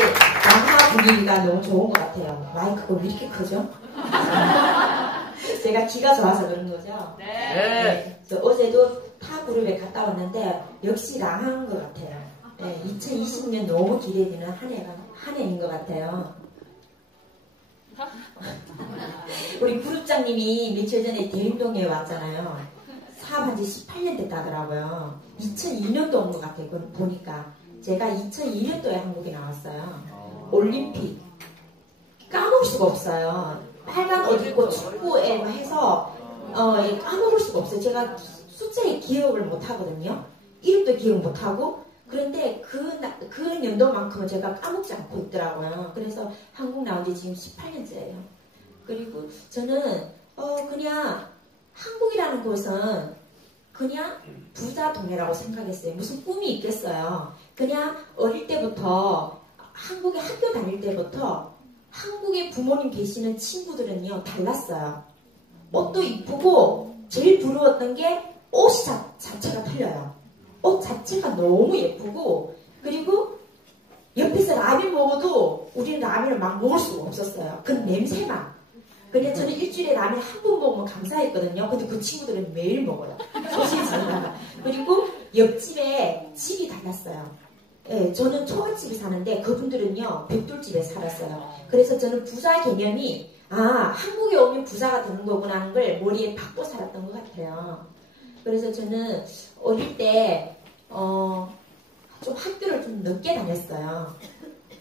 남화 분위기가 너무 좋은 것 같아요. 마이크가 왜 이렇게 크죠? 제가 기가 좋아서 그런 거죠? 네. 어제도 타 그룹에 갔다 왔는데 역시 랑한 것 같아요. 네, 2020년 너무 기대되는 한 해인 것 같아요. 우리 그룹장님이 며칠 전에 대림동에 왔잖아요. 사업한 지 18년 됐다더라고요. 2002년도 온 것 같아요. 보니까 제가 2002년도에 한국에 나왔어요. 올림픽 까먹을 수가 없어요. 빨간 옷 입고 축구에 해서 까먹을 수가 없어요. 제가 숫자에 기억을 못 하거든요. 이름도 기억 못 하고. 그런데 그 연도만큼은 제가 까먹지 않고 있더라고요. 그래서 한국 나온 지 지금 18년째예요. 그리고 저는 그냥 한국이라는 곳은 그냥 부자 동네라고 생각했어요. 무슨 꿈이 있겠어요. 그냥 어릴 때부터 한국에 학교 다닐 때부터 한국에 부모님 계시는 친구들은요 달랐어요. 옷도 이쁘고 제일 부러웠던 게 옷이 자체가 틀려요. 옷 자체가 너무 예쁘고 그리고 옆에서 라면 먹어도 우리는 라면을 막 먹을 수가 없었어요. 그 냄새만. 근데 저는 일주일에 라면 한 번 먹으면 감사했거든요. 근데 그 친구들은 매일 먹어요. 소시지. 그리고 옆집에 집이 달랐어요. 예, 저는 초가집에 사는데 그분들은요 벽돌집에 살았어요. 그래서 저는 부자 개념이 한국에 오면 부자가 되는 거구나 하는 걸 머리에 박고 살았던 것 같아요. 그래서 저는 어릴 때 좀 학교를 좀 늦게 다녔어요.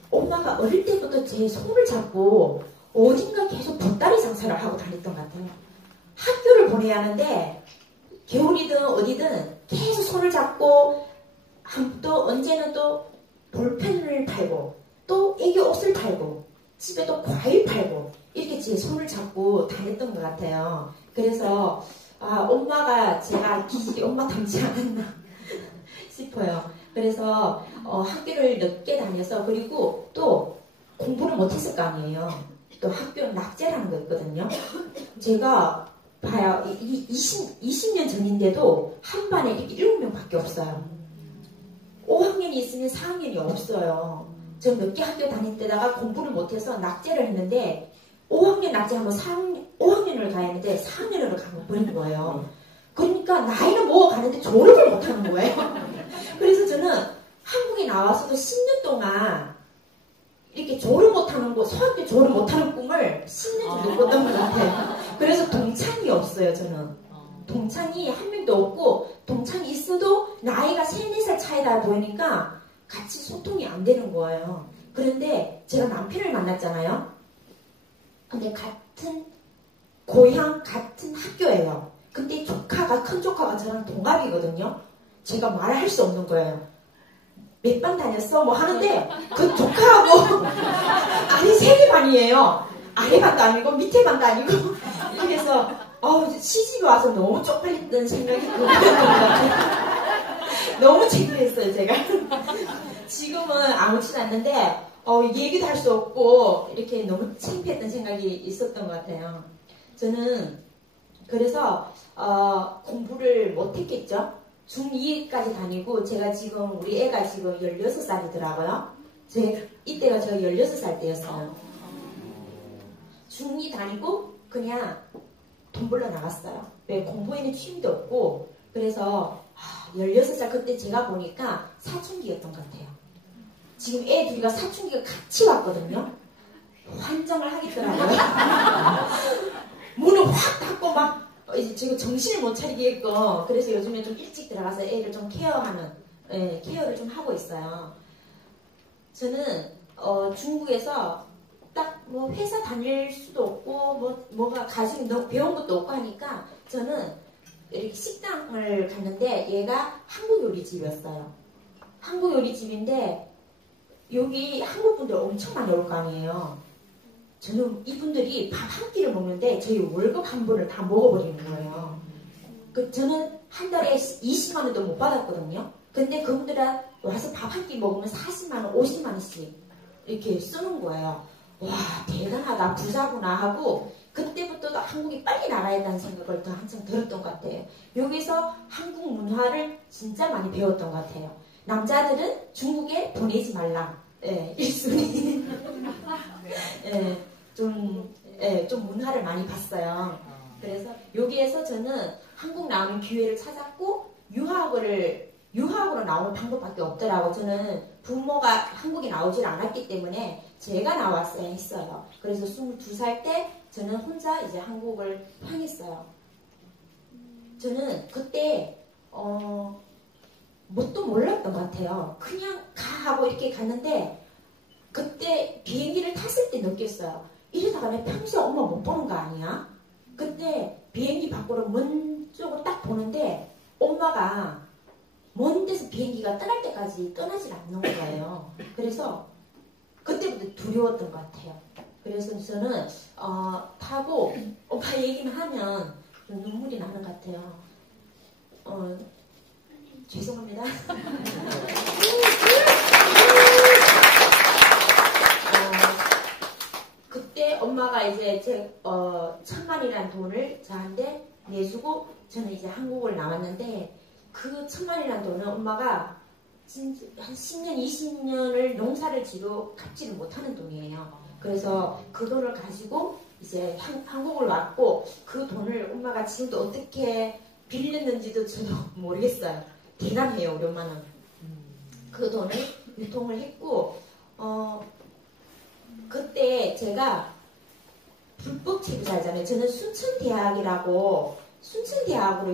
엄마가 어릴 때부터 제 손을 잡고 어딘가 계속 보따리 장사를 하고 다녔던 것 같아요. 학교를 보내야 하는데 겨울이든 어디든 계속 손을 잡고 또 언제는 또 볼펜을 팔고 또 애기 옷을 팔고 집에 또 과일 팔고 이렇게 제 손을 잡고 다녔던 것 같아요. 그래서 엄마가 제가 기질이 엄마 닮지 않았나 싶어요. 그래서 학교를 늦게 다녀서 그리고 또 공부를 못했을 거 아니에요. 또 학교는 낙제라는 거 있거든요. 제가 봐요. 20년 전인데도 한 반에 이렇게 7명밖에 없어요. 5학년이 있으면 4학년이 없어요. 저 늦게 학교 다닐 때다가 공부를 못해서 낙제를 했는데 5학년 낙제하면 5학년을 가야 하는데 4학년으로 가버린 거예요. 그러니까 나이는 먹어가는데 졸업을 못하는 거예요. 그래서 저는 한국에 나와서도 10년 동안 이렇게 졸업 못하는 거, 소학교 졸업 못하는 꿈을 10년 정도 꿨던 것 같아요. 그래서 동창이 없어요, 저는. 동창이 한 명도 없고, 동창이 있어도 나이가 3, 4살 차이다 보니까 같이 소통이 안 되는 거예요. 그런데 제가 남편을 만났잖아요. 근데 같은 고향, 같은 학교예요. 근데 큰 조카가 저랑 동갑이거든요. 제가 말을 할 수 없는 거예요. 몇 반 다녔어? 뭐 하는데 그 조카하고 아니 3개 반이에요. 아래 반도 아니고 밑에 반도 아니고 그래서 시집에 와서 너무 쪽팔렸던 생각이 들었던 것 같아요. 너무 창피했어요 제가. 지금은 아무렇지도 않는데 얘기도 할 수 없고 이렇게 너무 창피했던 생각이 있었던 것 같아요. 저는 그래서 공부를 못했겠죠. 중2까지 다니고 제가 지금 우리 애가 지금 16살이더라고요. 이때가 저 16살 때였어요. 중2 다니고 그냥 돈 벌러 나갔어요. 왜 공부에는 취미도 없고 그래서 16살 그때 제가 보니까 사춘기였던 것 같아요. 지금 애 둘이가 사춘기가 같이 왔거든요. 환장을 하겠더라고요. 문을 확 닫고 막 지금 정신을 못 차리겠고 그래서 요즘에 좀 일찍 들어가서 애를 좀 케어를 좀 하고 있어요. 저는 중국에서 딱 뭐 회사 다닐 수도 없고 뭐가 가지고 배운 것도 없고 하니까 저는 이렇게 식당을 갔는데 얘가 한국 요리집이었어요. 한국 요리집인데 여기 한국 분들 엄청 많이 올 거 아니에요. 저는 이분들이 밥 한 끼를 먹는데 저희 월급 한 번을 다 먹어버리는 거예요. 저는 한 달에 20만 원도 못 받았거든요. 근데 그분들은 와서 밥 한 끼 먹으면 40만 원, 50만 원씩 이렇게 쓰는 거예요. 와 대단하다 부자구나 하고 그때부터 한국이 빨리 나가야 한다는 생각을 더 한참 들었던 것 같아요. 여기서 한국 문화를 진짜 많이 배웠던 것 같아요. 남자들은 중국에 보내지 말라. 예, 1순위. 예, 좀 문화를 많이 봤어요. 그래서 여기에서 저는 한국 나오는 기회를 찾았고 유학으로 나오는 방법밖에 없더라고. 저는 부모가 한국에 나오질 않았기 때문에 제가 나왔어야 했어요. 그래서 22살 때 저는 혼자 이제 한국을 향했어요. 저는 그때 뭣도 몰랐던 것 같아요. 그냥 가 하고 이렇게 갔는데 그때 비행기를 탔을 때 느꼈어요. 이러다가 내 평소에 엄마 못 보는 거 아니야? 그때 비행기 밖으로 먼 쪽을 딱 보는데 엄마가 먼 데서 비행기가 떠날 때까지 떠나질 않는 거예요. 그래서 그때부터 두려웠던 것 같아요. 그래서 저는 타고 오빠 얘기만 하면 좀 눈물이 나는 것 같아요. 죄송합니다. 그때 엄마가 이제 1,000만이라는 돈을 저한테 내주고 저는 이제 한국을 나왔는데 그 1,000만이라는 돈은 엄마가 한 10년, 20년을 농사를 지도 갚지를 못하는 돈이에요. 그래서 그 돈을 가지고 이제 한국을 왔고 그 돈을 엄마가 지금도 어떻게 빌렸는지도 저도 모르겠어요. 대단해요, 우리 엄마는. 그 돈을 유통을 했고 그때 제가 불법 체류자잖아요. 저는 순천대학으로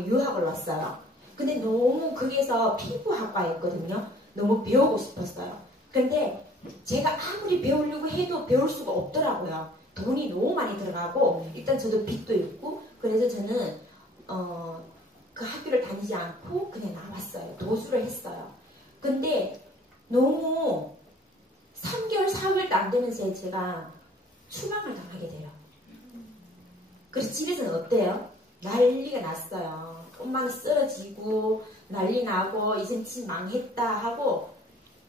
유학을 왔어요. 근데 너무 거기에서 피부학과였거든요. 너무 배우고 싶었어요. 근데 제가 아무리 배우려고 해도 배울 수가 없더라고요. 돈이 너무 많이 들어가고 일단 저도 빚도 있고 그래서 저는 그 학교를 다니지 않고 그냥 나왔어요. 도수를 했어요. 근데 너무 3개월, 4개월도 안 되면서 제가 추방을 당하게 돼요. 그래서 집에서는 어때요? 난리가 났어요. 엄마는 쓰러지고 난리 나고 이젠 집 망했다 하고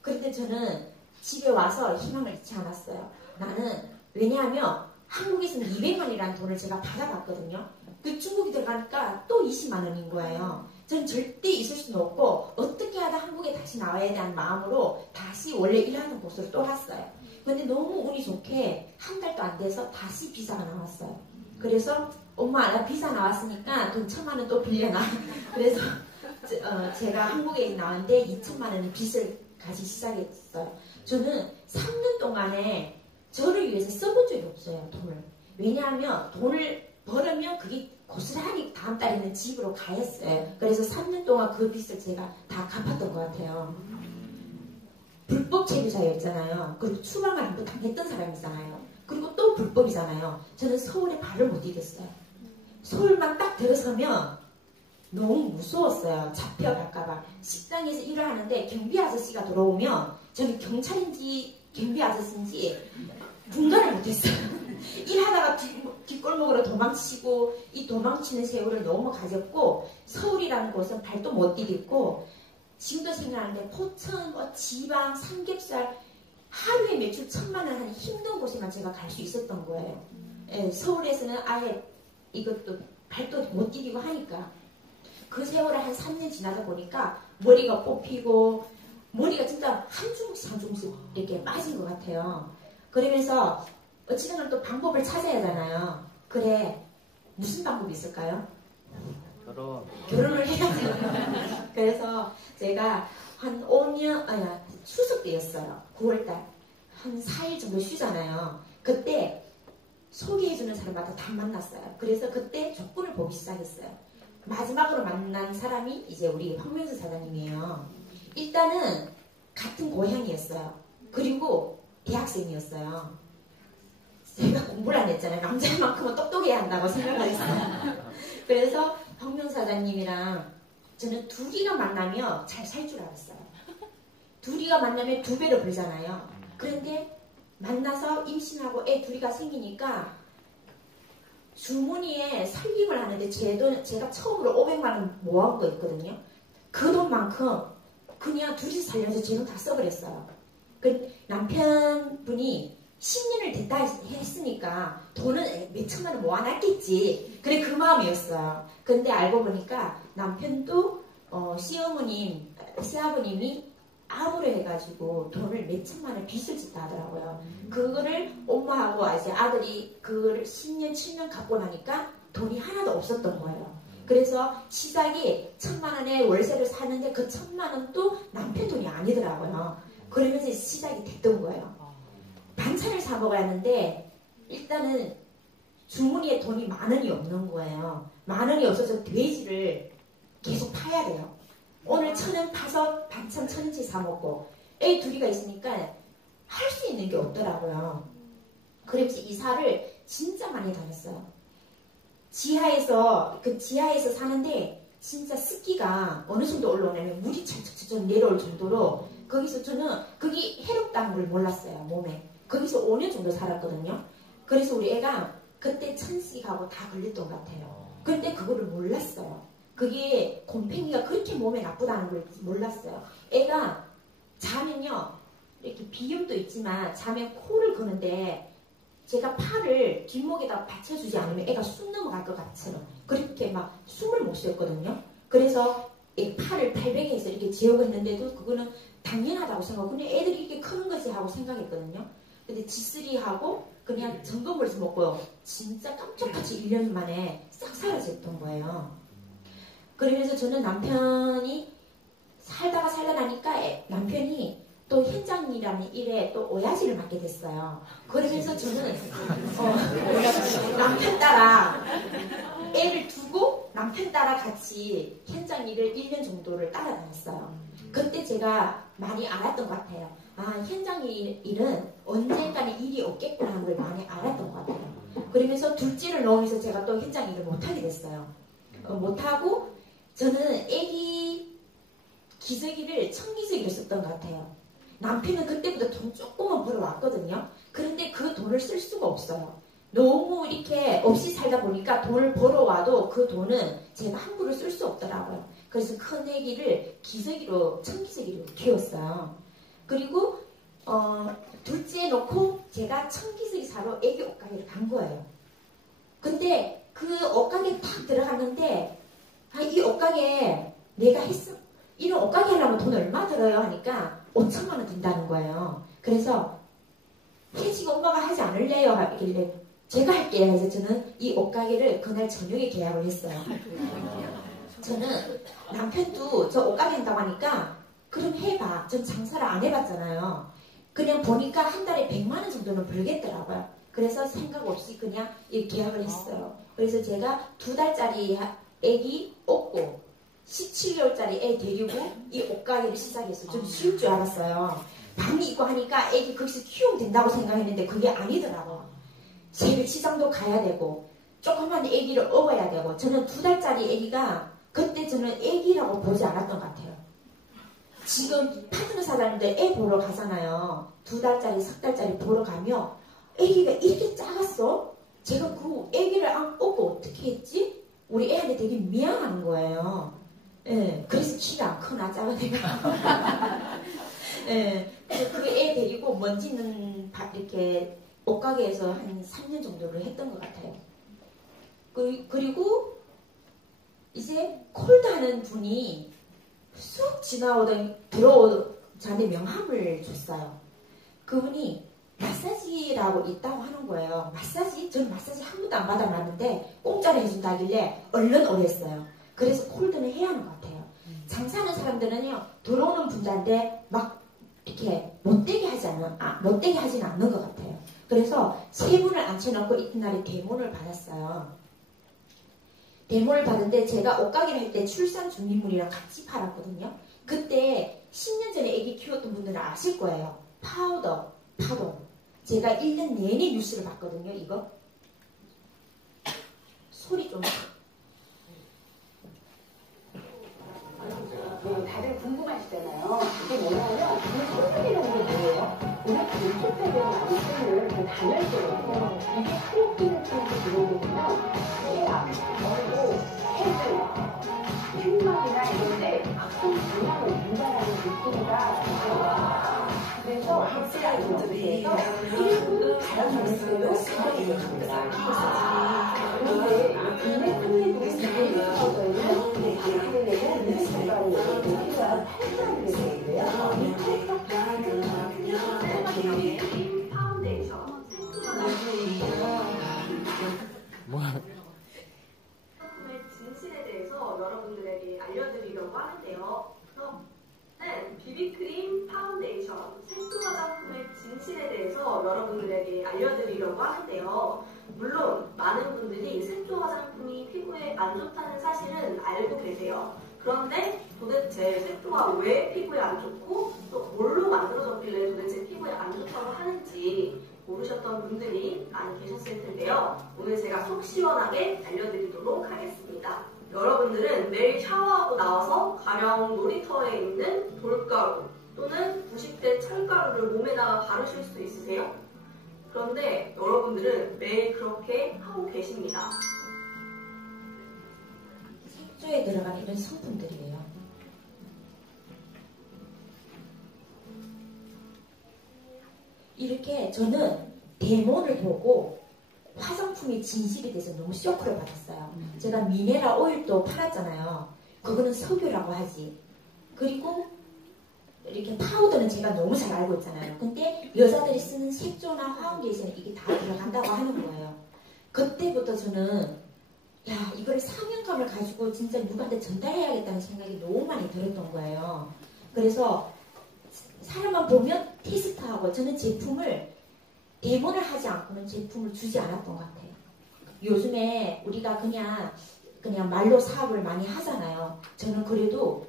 그런데 저는 집에 와서 희망을 잃지 않았어요. 나는 왜냐하면 한국에서는 200만이라는 돈을 제가 받아갔거든요. 그 중국에 들어가니까 또 20만 원인 거예요. 저는 절대 있을 수는 없고 어떻게 하다 한국에 다시 나와야 되는 마음으로 다시 원래 일하는 곳으로 또 왔어요. 근데 너무 운이 좋게 한 달도 안 돼서 다시 비자가 나왔어요. 그래서 엄마 나 비자 나왔으니까 돈 1,000만 원 또 빌려놔. 그래서 제가 한국에 나왔는데 2,000만 원의 빚을 가지기 시작했어요. 저는 3년 동안에 저를 위해서 써본 적이 없어요. 돈을. 왜냐하면 돈을 벌으면 그게 고스란히 다음 달에는 집으로 가였어요. 그래서 3년 동안 그 빚을 제가 다 갚았던 것 같아요. 불법 체류자였잖아요. 그리고 추방을 한번 당했던 사람이잖아요. 그리고 또 불법이잖아요. 저는 서울에 발을 못 디뎠어요. 서울만 딱 들어서면 너무 무서웠어요. 잡혀갈까봐. 식당에서 일을 하는데 경비 아저씨가 들어오면 저는 경찰인지 경비 아저씨인지 분간을 못했어요. 일하다가 뒷골목으로 도망치고 이 도망치는 세월을 너무 가졌고 서울이라는 곳은 발도 못 디뎠고 지금도 생각하는데 포천, 지방, 삼겹살 하루에 매출 1,000만 원 하는 힘든 곳에만 제가 갈 수 있었던 거예요. 예, 서울에서는 아예 이것도 발도 못 디디고 하니까 그 세월을 한 3년 지나다 보니까 머리가 뽑히고 머리가 진짜 한 주먹씩 이렇게 빠진 것 같아요. 그러면서 어찌든 또 방법을 찾아야 하잖아요. 그래, 무슨 방법이 있을까요? 결혼을 해야죠. 그래서 제가 한 5년, 추석 때였어요. 9월달. 한 4일 정도 쉬잖아요. 그때 소개해주는 사람마다 다 만났어요. 그래서 그때 조건을 보기 시작했어요. 마지막으로 만난 사람이 이제 우리 황명수 사장님이에요. 일단은 같은 고향이었어요. 그리고 대학생이었어요. 제가 공부를 안 했잖아요. 남자만큼은 똑똑해야 한다고 생각을 했어요. 그래서 황명수 사장님이랑 저는 둘이가 만나면 잘 살 줄 알았어요. 둘이가 만나면 2배로 벌잖아요. 그런데 만나서 임신하고 애 둘이가 생기니까 주머니에 살림을 하는데 제가 처음으로 500만 원 모아온 거 있거든요. 그 돈만큼 그냥 둘이서 살려서 제 돈 다 써버렸어요. 그 남편분이 10년을 됐다 했으니까 돈은 몇 천만 원 모아놨겠지. 그래 그 마음이었어요. 근데 알고 보니까 남편도 시아버님이 암으로 해가지고 해가지고 돈을 몇 천만 원 빚을 짓다 하더라고요. 그거를 엄마하고 이제 아들이 그걸 10년, 7년 갖고 나니까 돈이 하나도 없었던 거예요. 그래서 시작이 1,000만 원에 월세를 사는데 그 1,000만 원도 남편 돈이 아니더라고요. 그러면서 시작이 됐던 거예요. 반찬을 사 먹어야 하는데 일단은 주머니에 돈이 10,000원이 없는 거예요. 10,000원이 없어서 돼지를 계속 파야 돼요. 오늘 1,000원 파서 반찬 1,000원치 사 먹고 애 둘이가 있으니까 할 수 있는 게 없더라고요. 그래서 이사를 진짜 많이 다녔어요. 지하에서 사는데 진짜 습기가 어느 정도 올라오냐면 물이 철철철 내려올 정도로 거기서 저는 그게 해롭다는 걸 몰랐어요. 몸에. 거기서 5년 정도 살았거든요. 그래서 우리 애가 그때 천식하고 다 걸렸던 것 같아요. 그런데 그거를 몰랐어요. 그게 곰팡이가 그렇게 몸에 나쁘다는 걸 몰랐어요. 애가 자면요 이렇게 비염도 있지만 자면 코를 거는데 제가 팔을 뒷목에다 받쳐주지 않으면 애가 숨 넘어갈 것 같아요. 그렇게 막 숨을 못 쉬었거든요. 그래서 팔을 팔베개에서 이렇게 재우고 있는데도 그거는 당연하다고 생각하고 그냥 애들이 이렇게 크는 거지 하고 생각했거든요. 근데 G3하고 그냥 점검을해서 먹고요. 진짜 깜짝같이 1년 만에 싹 사라졌던 거예요. 그러면서 저는 남편이 살다가 나니까 남편이 또 현장이라는 일에 또 오야지를 맡게 됐어요. 그러면서 저는 남편 따라 애를 두고 남편 따라 같이 현장 일을 1년 정도를 따라다녔어요. 그때 제가 많이 알았던 것 같아요. 아, 현장 일은 언젠가는 일이 없겠구나 하는 걸 많이 알았던 것 같아요. 그러면서 둘째를 넣으면서 제가 또 현장 일을 못하게 됐어요. 못하고 저는 애기 기저귀를 청기저귀를 썼던 것 같아요. 남편은 그때부터 돈 조금만 벌어왔거든요. 그런데 그 돈을 쓸 수가 없어요. 너무 이렇게 없이 살다 보니까 돈을 벌어와도 그 돈은 제가 함부로 쓸 수 없더라고요. 그래서 큰 애기를 기저귀로 청기저귀로 키웠어요. 그리고 둘째 놓고 제가 청기저귀 사러 애기 옷가게를 간 거예요. 근데 그 옷가게 딱 들어갔는데 이 옷가게 내가 했어. 이런 옷가게 하려면 돈 얼마 들어요? 하니까 5,000만 원 든다는 거예요. 그래서 혜지가 엄마가 하지 않을래요? 하길래 제가 할게요. 해서 저는 이 옷가게를 그날 저녁에 계약을 했어요. 저는 남편도 저 옷가게 한다고 하니까 그럼 해봐. 전 장사를 안 해봤잖아요. 그냥 보니까 한 달에 100만 원 정도는 벌겠더라고요. 그래서 생각 없이 그냥 이 계약을 했어요. 그래서 제가 2달짜리 애기 얻고 17개월짜리 애 데리고 이 옷가게를 시작했어요. 좀 쉬울 줄 알았어요. 방이 있고 하니까 애기 거기서 키우면 된다고 생각했는데 그게 아니더라고요. 새벽 시장도 가야 되고 조그만 애기를 업어야 되고 저는 2달짜리 애기가 그때 저는 애기라고 보지 않았던 것 같아요. 지금 파트너 사장님들 애 보러 가잖아요. 2달짜리, 3달짜리 보러 가면 애기가 이렇게 작았어? 제가 그 애기를 안 업고 어떻게 했지? 우리 애한테 되게 미안한 거예요. 예, 그래서 키가 안 크나 작아 내가. 예, 그래서 그 애 데리고 먼지는 이렇게 옷가게에서 한 3년 정도를 했던 것 같아요. 그리고 이제 콜드 하는 분이 쑥 들어오던 저한테 명함을 줬어요. 그분이 마사지라고 있다고 하는 거예요. 마사지? 저는 마사지 한 번도 안 받아봤는데 공짜로 해준다길래 얼른 오랬어요. 그래서 콜드는 해야 하는 것 같아요. 장사하는 사람들은요, 들어오는 분자인데 막 이렇게 못되게 하지는 않는 것 같아요. 그래서 3분을 앉혀놓고 이튿날에 대문을 받았어요. 대문을 받은데 제가 옷가게를 할 때 출산 준비물이랑 같이 팔았거든요. 그때 10년 전에 애기 키웠던 분들은 아실 거예요. 파우더, 파도. 제가 1년 내내 뉴스를 봤거든요. 이거 소리 좀. 다들 궁금하시잖아요. 이게 뭐냐면 손톱이라는 게 뭐예요? 우리 손톱에 많이 쓰는 그 단열재예요. 이게 크로키를 통해서 들어오면 폐암, 그리고 해증, 흉막이나 이런데 악성 질환을 유발하는 물질이가 있어요. 그래서 확실한 문제에서 일부 다른 문제로 가만히 있습니다. 그런데 국내 통일부 기술에서는 이렇게 되면 인식 질환이 필요한 탈수하게 되는데요. 이 탈수가 색조 화장품의 진실에 대해서 여러분들에게 알려드리려고 하는데요. 물론 많은 분들이 색조 화장품이 피부에 안 좋다는 사실은 알고 계세요. 그런데 도대체 색조가 왜 피부에 안 좋고 또 뭘로 만들어졌길래 도대체 피부에 안 좋다고 하는지 모르셨던 분들이 많이 계셨을 텐데요. 오늘 제가 속 시원하게 알려드리도록 하겠습니다. 여러분들은 매일 샤워하고 나와서 가령 놀이터에 있는 돌가루 또는 90대 철가루를 몸에다가 바르실 수 있으세요? 그런데 여러분들은 매일 그렇게 하고 계십니다. 색조에 들어간 이런 성분들이에요. 이렇게 저는 데모를 보고 화장품의 진실에 대해서 너무 쇼크를 받았어요. 제가 미네랄 오일도 팔았잖아요. 그거는 석유라고 하지. 그리고 이렇게 파우더는 제가 너무 잘 알고 있잖아요. 근데 여자들이 쓰는 색조나 화학계에서는 이게 다 들어간다고 하는 거예요. 그때부터 저는 야, 이걸 사명감을 가지고 진짜 누구한테 전달해야겠다는 생각이 너무 많이 들었던 거예요. 그래서 사람만 보면 테스트하고 저는 제품을 데모를 하지 않고는 제품을 주지 않았던 것 같아요. 요즘에 우리가 그냥 말로 사업을 많이 하잖아요. 저는 그래도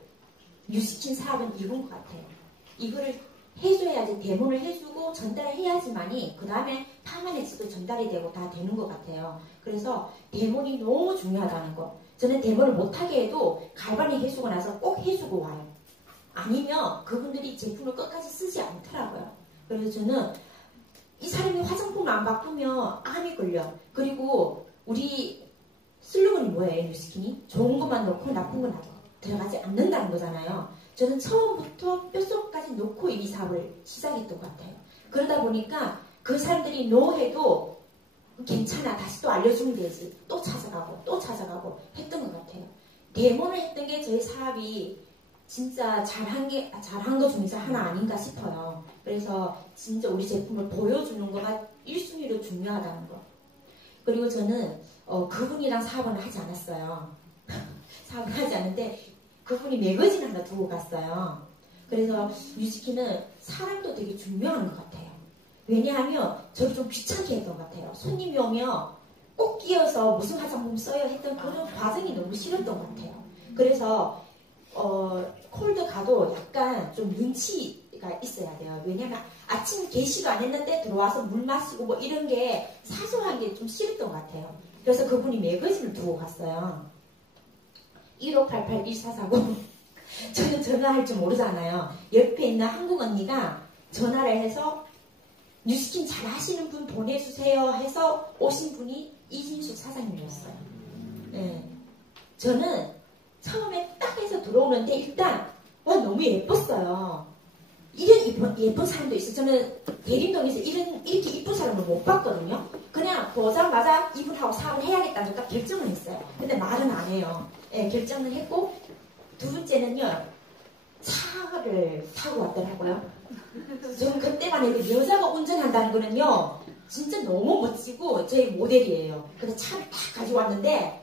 뉴스킨 사업은 이건 것 같아요. 이거를 해줘야지, 데모를 해주고 전달해야지만이 그 다음에 파마네츠도 전달이 되고 다 되는 것 같아요. 그래서 데모이 너무 중요하다는 거. 저는 데모를 못하게 해도 갈바닉 해주고 나서 꼭 해주고 와요. 아니면 그분들이 제품을 끝까지 쓰지 않더라고요. 그래서 저는 이 사람이 화장품을 안 바꾸면 암이 걸려. 그리고 우리 슬로건이 뭐예요, 뉴스킨이? 좋은 것만 넣고 나쁜 건 들어가지 않는다는 거잖아요. 저는 처음부터 뼛속까지 놓고 이 사업을 시작했던 것 같아요. 그러다 보니까 그 사람들이 노해도 괜찮아, 다시 또 알려주면 되지. 또 찾아가고 했던 것 같아요. 데모를 했던 게 저희 사업이 진짜 잘한 것 중에서 하나 아닌가 싶어요. 그래서 진짜 우리 제품을 보여주는 거가 1순위로 중요하다는 거. 그리고 저는 그분이랑 사업은 하지 않았어요. 사업을 하지 않는데 그분이 매거진 하나 두고 갔어요. 그래서 뉴스킨은 사람도 되게 중요한 것 같아요. 왜냐하면 저를 좀 귀찮게 했던 것 같아요. 손님이 오면 꼭 끼어서 무슨 화장품 써요 했던 그런 과정이 너무 싫었던 것 같아요. 그래서 콜드 가도 약간 좀 눈치가 있어야 돼요. 왜냐면 아침 개시도 안 했는데 들어와서 물 마시고 뭐 이런 게 사소한 게 좀 싫었던 것 같아요. 그래서 그분이 매거진을 두고 갔어요. 1588-1449 저는 전화할 줄 모르잖아요. 옆에 있는 한국 언니가 전화를 해서 뉴스킨 잘 하시는 분 보내주세요 해서 오신 분이 이진숙 사장님이었어요. 네. 저는 처음에 딱 해서 들어오는데 일단 와 너무 예뻤어요. 이런 예쁜 사람도 있어요. 저는 대림동에서 이렇게 이쁜 사람을 못 봤거든요. 그냥 보자마자 이분하고 사업을 해야겠다고 딱 결정을 했어요. 근데 말은 안 해요. 네, 결정을 했고 두 번째는요. 차를 타고 왔더라고요. 저는 그때만 해도 여자가 운전한다는 거는요. 진짜 너무 멋지고 제 모델이에요. 그래서 차를 딱 가지고 왔는데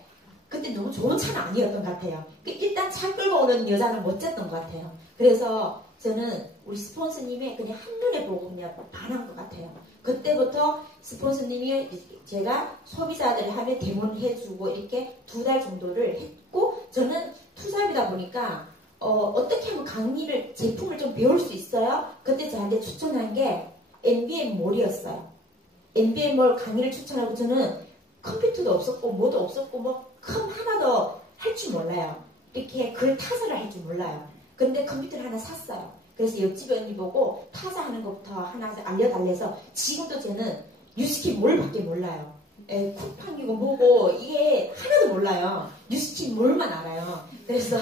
그때 너무 좋은 차는 아니었던 것 같아요. 일단 차 끌고 오는 여자는 멋졌던 것 같아요. 그래서 저는 우리 스폰서님의 그냥 한눈에 보고 그냥 반한 것 같아요. 그때부터 스폰서님이 제가 소비자들이 하면 데모를 해주고 이렇게 2달 정도를 했고 저는 투잡이다 보니까 어떻게 하면 강의를 제품을 좀 배울 수 있어요? 그때 저한테 추천한 게 MBM몰이었어요. MBM몰 강의를 추천하고 저는 컴퓨터도 없었고 뭐도 없었고 뭐 하나도 할 줄 몰라요. 이렇게 글 타설을 할 줄 몰라요. 근데 컴퓨터를 하나 샀어요. 그래서 옆집 언니 보고 타사하는 것부터 하나 알려달래서 지금도 저는 뉴스킨 몰밖에 몰라요. 쿠팡이고 뭐고 이게 하나도 몰라요. 뉴스킨 몰만 알아요. 그래서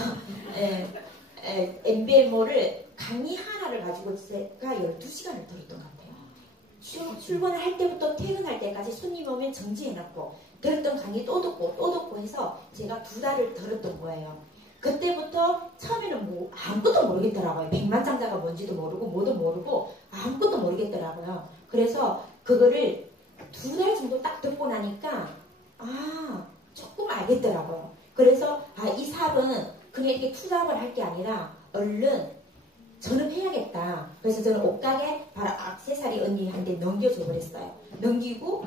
MBM몰을 강의 하나를 가지고 제가 12시간을 들었던 것 같아요. 출근을 할 때부터 퇴근할 때까지 손님 오면 정지해놨고 들었던 강의 또 듣고 해서 제가 2달을 들었던 거예요. 그때부터 처음에는 뭐 아무것도 모르겠더라고요. 백만장자가 뭔지도 모르고 뭐도 모르고 아무것도 모르겠더라고요. 그래서 그거를 2달 정도 딱 듣고 나니까 조금 알겠더라고요. 그래서 이 사업은 그냥 이렇게 투잡을 할 게 아니라 얼른 전업해야겠다. 그래서 저는 옷가게 바로 액세서리 언니한테 넘겨줘 버렸어요. 넘기고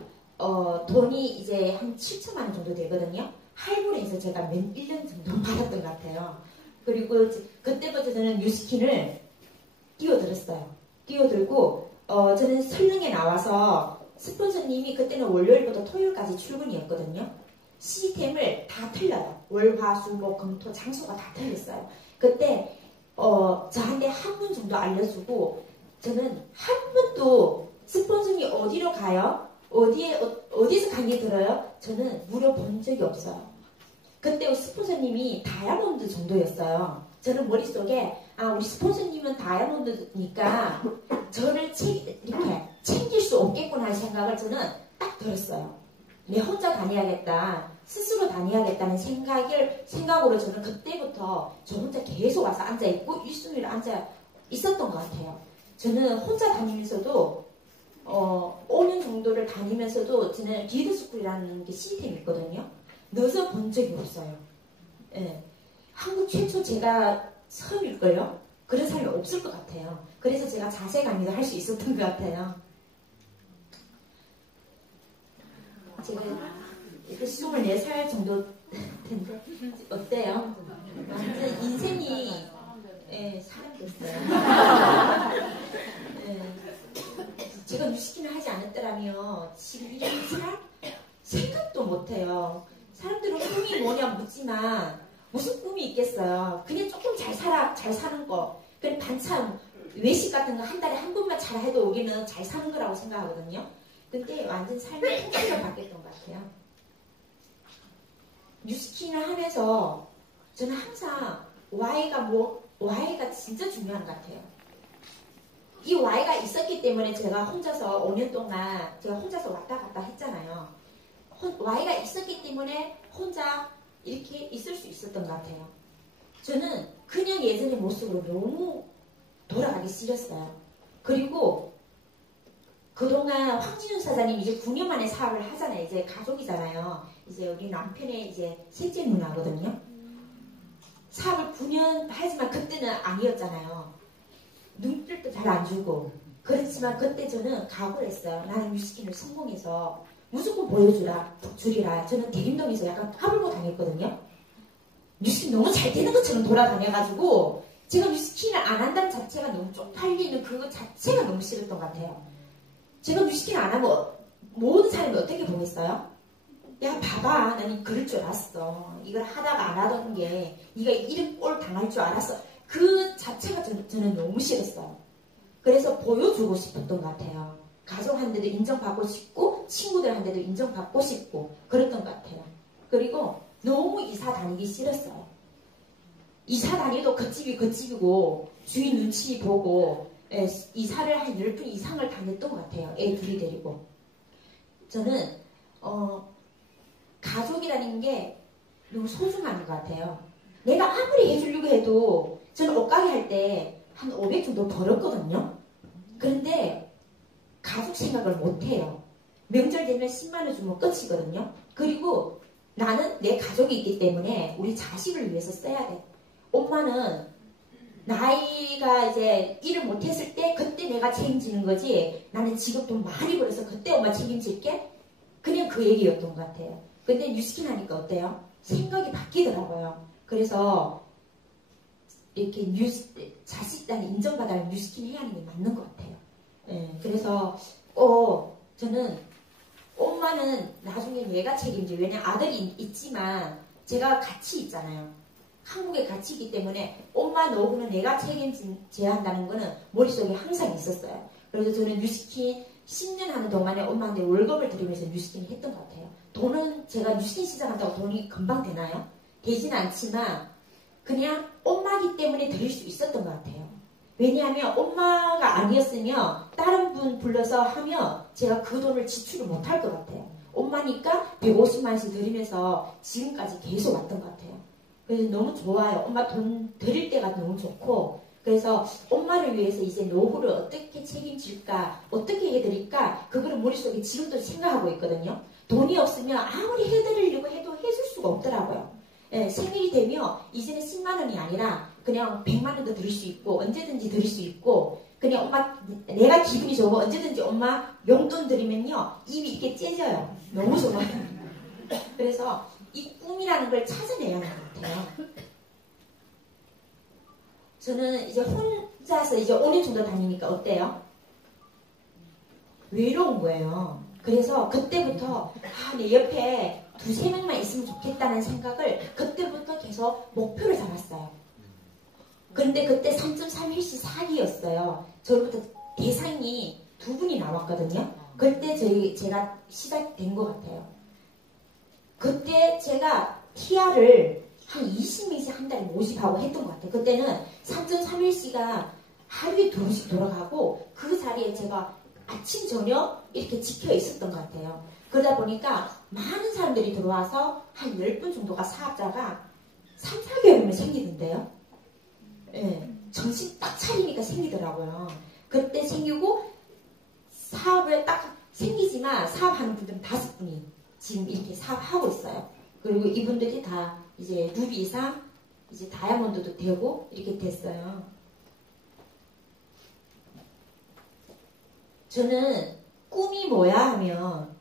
돈이 이제 한 7천만 원 정도 되거든요. 할부로 해서 제가 1년 정도 받았던 것 같아요. 그리고 그때부터 저는 뉴스킨을 뛰어들었어요. 뛰어들고 저는 설릉에 나와서 스폰서님이 그때는 월요일부터 토요일까지 출근이었거든요. 시스템을 다 틀려요. 월, 화, 수, 목, 금, 토 장소가 다 틀렸어요. 그때 저한테 한 분 정도 알려주고 저는 한 번도 스폰서님이 어디로 가요? 어디서 강의 들어요? 저는 물어본 적이 없어요. 그때 스폰서님이 다이아몬드 정도였어요. 저는 머릿속에 우리 스폰서님은 다이아몬드니까 저를 이렇게 챙길 수 없겠구나 하는 생각을 저는 딱 들었어요. 내 혼자 다녀야겠다. 스스로 다녀야겠다는 생각으로 저는 그때부터 저 혼자 계속 와서 앉아있고 1순위로 앉아 있었던 것 같아요. 저는 혼자 다니면서도 5년 정도를 다니면서도 저는 기드스쿨이라는 게 시스템이 있거든요. 넣어서 본 적이 없어요. 예. 한국 최초 제가 처음일걸요? 그런 사람이 없을 것 같아요. 그래서 제가 자세 강의도 할 수 있었던 것 같아요. 제가 24살 정도 된데 어때요? 완전 인생이 사람 됐어요. 제가 뉴스킨을 하지 않았더라면 지금 이런 살 생각도 못해요. 사람들은 꿈이 뭐냐 묻지만 무슨 꿈이 있겠어요. 그냥 조금 잘 사는 거. 그래 반찬 외식 같은 거 한 달에 한 번만 잘 해도 우리는 잘 사는 거라고 생각하거든요. 근데 완전 삶의 풍경을 바뀌었던 것 같아요. 뉴스킨을 하면서 저는 항상 Y가 진짜 중요한 것 같아요. 이 Y가 있었기 때문에 제가 혼자서 5년 동안 제가 혼자서 왔다 갔다 했잖아요. Y가 있었기 때문에 혼자 이렇게 있을 수 있었던 것 같아요. 저는 그냥 예전의 모습으로 너무 돌아가기 싫었어요. 그리고 그동안 황진우 사장님 이제 9년 만에 사업을 하잖아요. 이제 가족이잖아요. 이제 우리 남편의 이제 셋째 누나거든요. 사업을 9년 하지만 그때는 아니었잖아요. 눈길도 잘 안 주고. 그렇지만 그때 저는 각오를 했어요. 나는 뉴스킨을 성공해서 무조건 보여주리라. 저는 대림동에서 약간 까불고 다녔거든요. 뉴스킨 너무 잘 되는 것처럼 돌아다녀가지고 제가 뉴스킨을 안 한다는 자체가 너무 쪽팔리는 그거 자체가 너무 싫었던 것 같아요. 제가 뉴스킨 안 하면 모든 사람이 어떻게 보겠어요? 야 봐봐 나는 그럴 줄 알았어. 이걸 하다가 안 하던 게 네가 이런 꼴 당할 줄 알았어. 그 자체가 저는 너무 싫었어요. 그래서 보여주고 싶었던 것 같아요. 가족한테도 인정받고 싶고 친구들한테도 인정받고 싶고 그랬던 것 같아요. 그리고 너무 이사 다니기 싫었어요. 이사 다니도 겉집이고 주인 눈치 보고 이사를 한 10분 이상을 다녔던 것 같아요. 애 둘이 데리고. 저는 가족이라는 게 너무 소중한 것 같아요. 내가 아무리 해주려고 해도 저는 옷가게 할 때 한 500 정도 벌었거든요. 그런데 가족 생각을 못해요. 명절 되면 10만 원 주면 끝이거든요. 그리고 나는 내 가족이 있기 때문에 우리 자식을 위해서 써야 돼. 엄마는 나이가 이제 일을 못했을 때 그때 내가 책임지는 거지 나는 지금 돈 많이 벌어서 그때 엄마 책임질게? 그냥 그 얘기였던 것 같아요. 근데 뉴스킨 하니까 어때요? 생각이 바뀌더라고요. 그래서 이렇게 자식단에 인정받아야 뉴스킨 해야 하는 게 맞는 것 같아요. 그래서 저는 엄마는 나중에 얘가 책임져. 왜냐면 아들이 있지만 제가 같이 있잖아요. 한국에 같이 있기 때문에 엄마 노후는 내가 책임져야 한다는 거는 머릿속에 항상 있었어요. 그래서 저는 뉴스킨 10년 하는 동안에 엄마한테 월급을 드리면서 뉴스킨을 했던 것 같아요. 돈은 제가 뉴스킨 시작한다고 돈이 금방 되나요? 되지는 않지만 그냥 엄마기 때문에 드릴 수 있었던 것 같아요. 왜냐하면 엄마가 아니었으면 다른 분 불러서 하면 제가 그 돈을 지출을 못할 것 같아요. 엄마니까 150만 원씩 드리면서 지금까지 계속 왔던 것 같아요. 그래서 너무 좋아요. 엄마 돈 드릴 때가 너무 좋고 그래서 엄마를 위해서 이제 노후를 어떻게 책임질까 어떻게 해드릴까 그거를 머릿속에 지금도 생각하고 있거든요. 돈이 없으면 아무리 해드리려고 해도 해줄 수가 없더라고요. 생일이 되면 이제는 10만 원이 아니라 그냥 100만 원도 드릴 수 있고 언제든지 드릴 수 있고 그냥 엄마 내가 기분이 좋고 언제든지 엄마 용돈 드리면요 입이 이렇게 째져요. 너무 좋아요. 그래서 이 꿈이라는 걸 찾아내야 하는 것 같아요. 저는 이제 혼자서 이제 5년 정도 다니니까 어때요? 외로운 거예요. 그래서 그때부터 내 옆에 2-3명만 있으면 좋겠다는 생각을 그때부터 계속 목표를 잡았어요. 그런데 그때 3.31시 사기였어요. 저로부터 대상이 2분이 나왔거든요. 그때 제가 시작된 것 같아요. 그때 제가 TR을 한 20명씩 한 달에 모집하고 했던 것 같아요. 그때는 3.31시가 하루에 2번씩 돌아가고 그 자리에 제가 아침 저녁 이렇게 지켜 있었던 것 같아요. 그러다 보니까 많은 사람들이 들어와서 한 10분 정도가 사업자가 3-4개월이면 생기던데요. 예, 정신 딱 차리니까 생기더라고요. 그때 생기고 사업을 딱 생기지만 사업하는 분들은 5분이 지금 이렇게 사업하고 있어요. 그리고 이분들이 다 이제 루비 이상 이제 다이아몬드도 되고 이렇게 됐어요. 저는 꿈이 뭐야 하면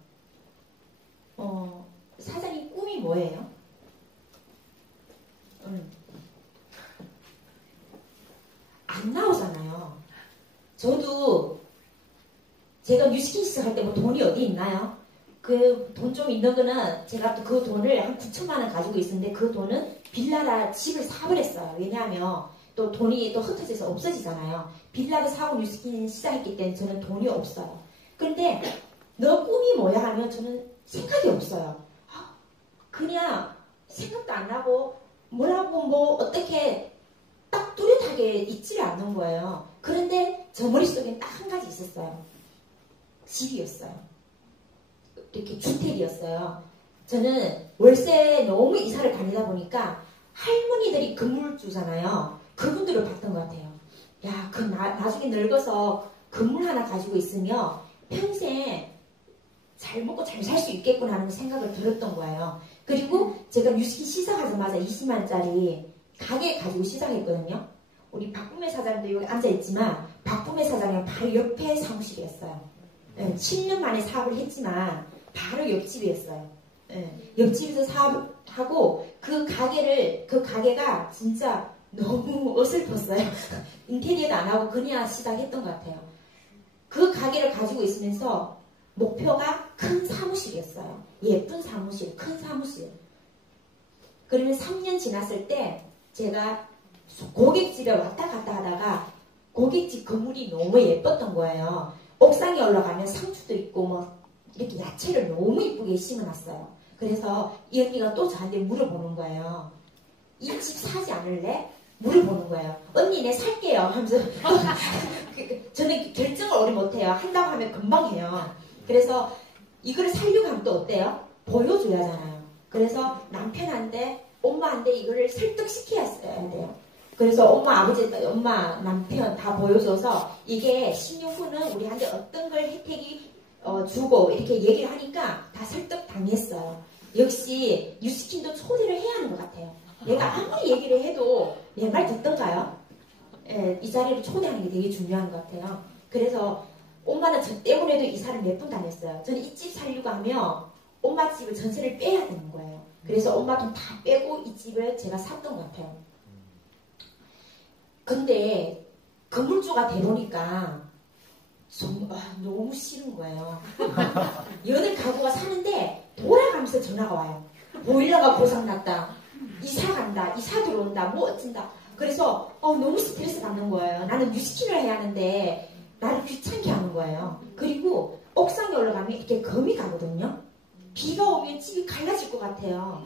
사장님 꿈이 뭐예요? 안 나오잖아요. 저도 제가 뉴스킨 시작할 때 뭐 돈이 어디 있나요? 그 돈 좀 있는 거는 제가 또 그 돈을 한 9천만 원 가지고 있었는데 그 돈은 빌라라 집을 사버렸어요. 왜냐하면 또 돈이 또 흩어져서 없어지잖아요. 빌라를 사고 뉴스킨 시작했기 때문에 저는 돈이 없어요. 그런데 너 꿈이 뭐야 하면 저는 생각이 없어요. 그냥 생각도 안 하고 뭐라고 뭐 어떻게 딱 뚜렷하게 있지를 않는 거예요. 그런데 저 머릿속에 딱 한 가지 있었어요. 집이었어요. 이렇게 주택이었어요. 저는 월세 너무 이사를 다니다 보니까 할머니들이 건물주잖아요. 그분들을 봤던 것 같아요. 야, 나중에 늙어서 건물 하나 가지고 있으면 평생 잘 먹고 잘 살 수 있겠구나 하는 생각을 들었던 거예요. 그리고 제가 뉴스킨 시작하자마자 20만원짜리 가게 가지고 시작했거든요. 우리 박부매 사장도 여기 앉아있지만 박부매 사장이랑 바로 옆에 사무실이었어요. 7년 만에 사업을 했지만 바로 옆집이었어요. 옆집에서 사업하고 그 가게가 진짜 너무 어설펐어요. 인테리어도 안 하고 그냥 시작했던 것 같아요. 그 가게를 가지고 있으면서 목표가 큰 사무실이었어요. 예쁜 사무실, 큰 사무실. 그러면 3년 지났을 때 제가 고깃집에 왔다 갔다 하다가 고깃집 건물이 너무 예뻤던 거예요. 옥상에 올라가면 상추도 있고 뭐 이렇게 야채를 너무 이쁘게 심어놨어요. 그래서 이 언니가 또 저한테 물어보는 거예요. 이 집 사지 않을래? 물어보는 거예요. 언니 내 살게요 하면서 저는 결정을 오래 못해요. 한다고 하면 금방 해요. 그래서 이거를 살려고 하면 또 어때요? 보여줘야 하잖아요. 그래서 남편한테 엄마한테 이거를 설득시켜야 돼요. 그래서 엄마, 아버지, 엄마, 남편 다 보여줘서 이게 10년 후는 우리한테 어떤 걸 혜택이 주고 이렇게 얘기를 하니까 다 설득 당했어요. 역시 뉴스킨도 초대를 해야 하는 것 같아요. 내가 아무리 얘기를 해도 내 말 듣던가요? 이 자리를 초대하는 게 되게 중요한 것 같아요. 그래서 엄마는 저 때문에도 이사를 몇 번 다녔어요. 저는 이 집 살려고 하면 엄마 집을 전세를 빼야 되는 거예요. 그래서 엄마 돈 다 빼고 이 집을 제가 샀던 것 같아요. 근데 건물주가 돼보니까 너무 싫은 거예요. 8가구가 사는데 돌아가면서 전화가 와요. 보일러가 고장났다. 이사 간다. 이사 들어온다. 뭐 어쩐다. 그래서 너무 스트레스 받는 거예요. 나는 뉴스킨을 해야 하는데 나를 귀찮게 하는 거예요. 그리고 옥상에 올라가면 이렇게 거미 가거든요. 비가 오면 집이 갈라질 것 같아요.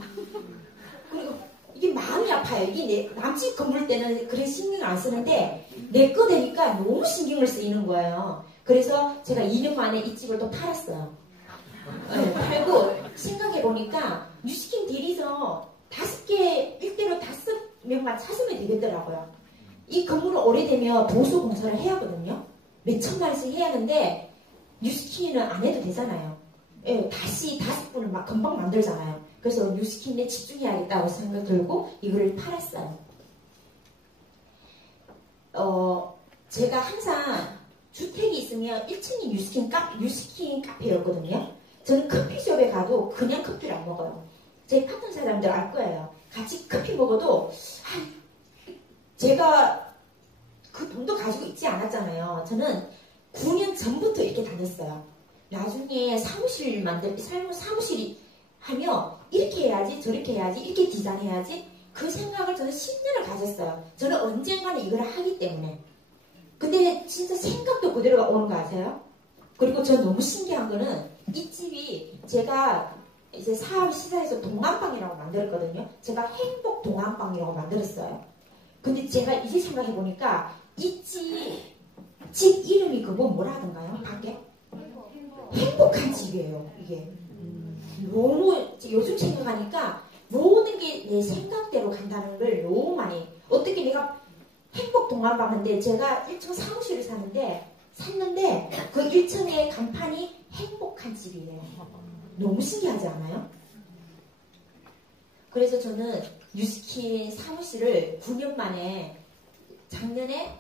그리고 이게 마음이 아파요. 이게 남집 건물 때는 그래 신경 안 쓰는데 내 거 되니까 너무 신경을 쓰이는 거예요. 그래서 제가 2년 만에 이 집을 또 팔았어요. 팔고 생각해보니까 뉴스킨 대리석 5개 1대로 5명만 찾으면 되겠더라고요. 이 건물은 오래되면 보수 공사를 해야 하거든요. 몇 천만 원씩 해야 하는데 뉴스킨은 안 해도 되잖아요. 다시 5분을 막 금방 만들잖아요. 그래서 뉴스킨에 집중해야겠다고 생각 들고 이거를 팔았어요. 제가 항상 주택이 있으면 1층이 뉴스킨 카페였거든요. 저는 커피숍에 가도 그냥 커피를 안 먹어요. 제 파트너 사람들 알 거예요. 같이 커피 먹어도 제가 그 돈도 가지고 있지 않았잖아요. 저는 9년 전부터 이렇게 다녔어요. 나중에 사무실이 하면 이렇게 해야지 저렇게 해야지 이렇게 디자인해야지 그 생각을 저는 10년을 가졌어요. 저는 언젠가는 이걸 하기 때문에. 근데 진짜 생각도 그대로가 오는 거 아세요? 그리고 저 너무 신기한 거는 이 집이 제가 이제 사업 시사에서 동안방이라고 만들었거든요. 제가 행복 동안방이라고 만들었어요. 근데 제가 이제 생각해 보니까 이 집 이름이 그거 뭐라 하던가요? 밖에? 행복한 집이에요. 이게 너무 요즘 생각하니까 모든 게 내 생각대로 간다는 걸 너무 많이 어떻게 내가 행복 동안방인데 제가 1층 사무실을 샀는데 그 1층의 간판이 행복한 집이에요. 너무 신기하지 않아요? 그래서 저는 뉴스킨 사무실을 9년 만에 작년에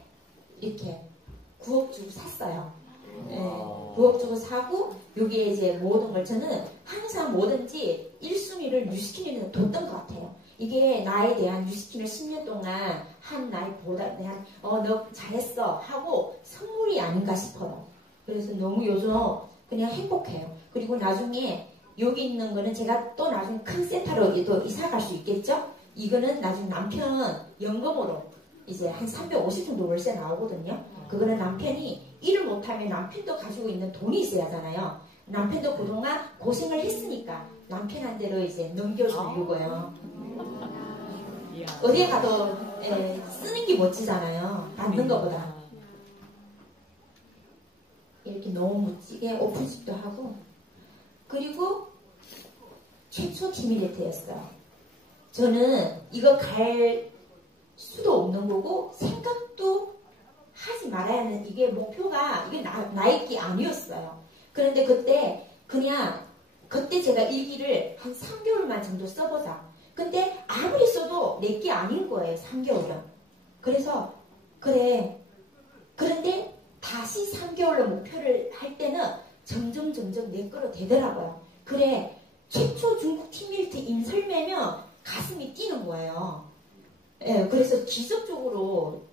이렇게 9억 주고 샀어요. 네, 9억 주고 사고 여기에 이제 모든 걸 저는 항상 뭐든지 1순위를 뉴스킨에 뒀던 것 같아요. 이게 나에 대한 뉴스킨을 10년 동안 한 나에 대한 너 잘했어 하고 선물이 아닌가 싶어요. 그래서 너무 요즘 그냥 행복해요. 그리고 나중에 여기 있는 거는 제가 또 나중에 큰 세타로 또 이사 갈 수 있겠죠? 이거는 나중에 남편 연금으로 이제 한 350 정도 월세 나오거든요. 그거는 남편이 일을 못하면 남편도 가지고 있는 돈이 있어야 하잖아요. 남편도 그동안 고생을 했으니까 남편한테로 이제 넘겨주려고요. 어디에 가도 쓰는 게 멋지잖아요. 받는 것보다. 이렇게 너무 멋지게 오픈식도 하고 그리고 최초 키미레트였어요. 저는 이거 갈 수도 없는 거고 생각도 하지 말아야 하는 이게 목표가 이게 나의 게 아니었어요. 그런데 그때 제가 일기를 한 3개월만 정도 써보자. 근데 아무리 써도 내 게 아닌 거예요. 3개월은. 그래서 그런데 다시 3개월로 목표를 할 때는 점점 내 거로 되더라고요. 최초 중국 티밀트 인설매면 가슴이 뛰는 거예요. 예, 그래서 기적적으로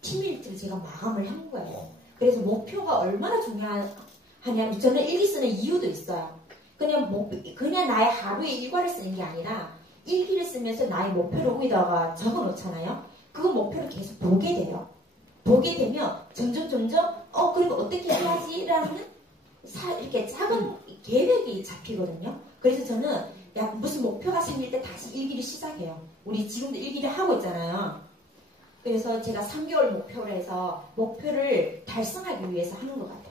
티밀트를 제가 마감을 한 거예요. 그래서 목표가 얼마나 중요하냐면 저는 일기 쓰는 이유도 있어요. 그냥 나의 하루의 일과를 쓰는 게 아니라 일기를 쓰면서 나의 목표를 위에다가 적어 놓잖아요. 그 목표를 계속 보게 돼요. 보게 되면 점점 그리고 어떻게 해야지라는 이렇게 작은 계획이 잡히거든요. 그래서 저는 무슨 목표가 생길 때 다시 일기를 시작해요. 우리 지금도 일기를 하고 있잖아요. 그래서 제가 3개월 목표를 해서 목표를 달성하기 위해서 하는 것 같아요.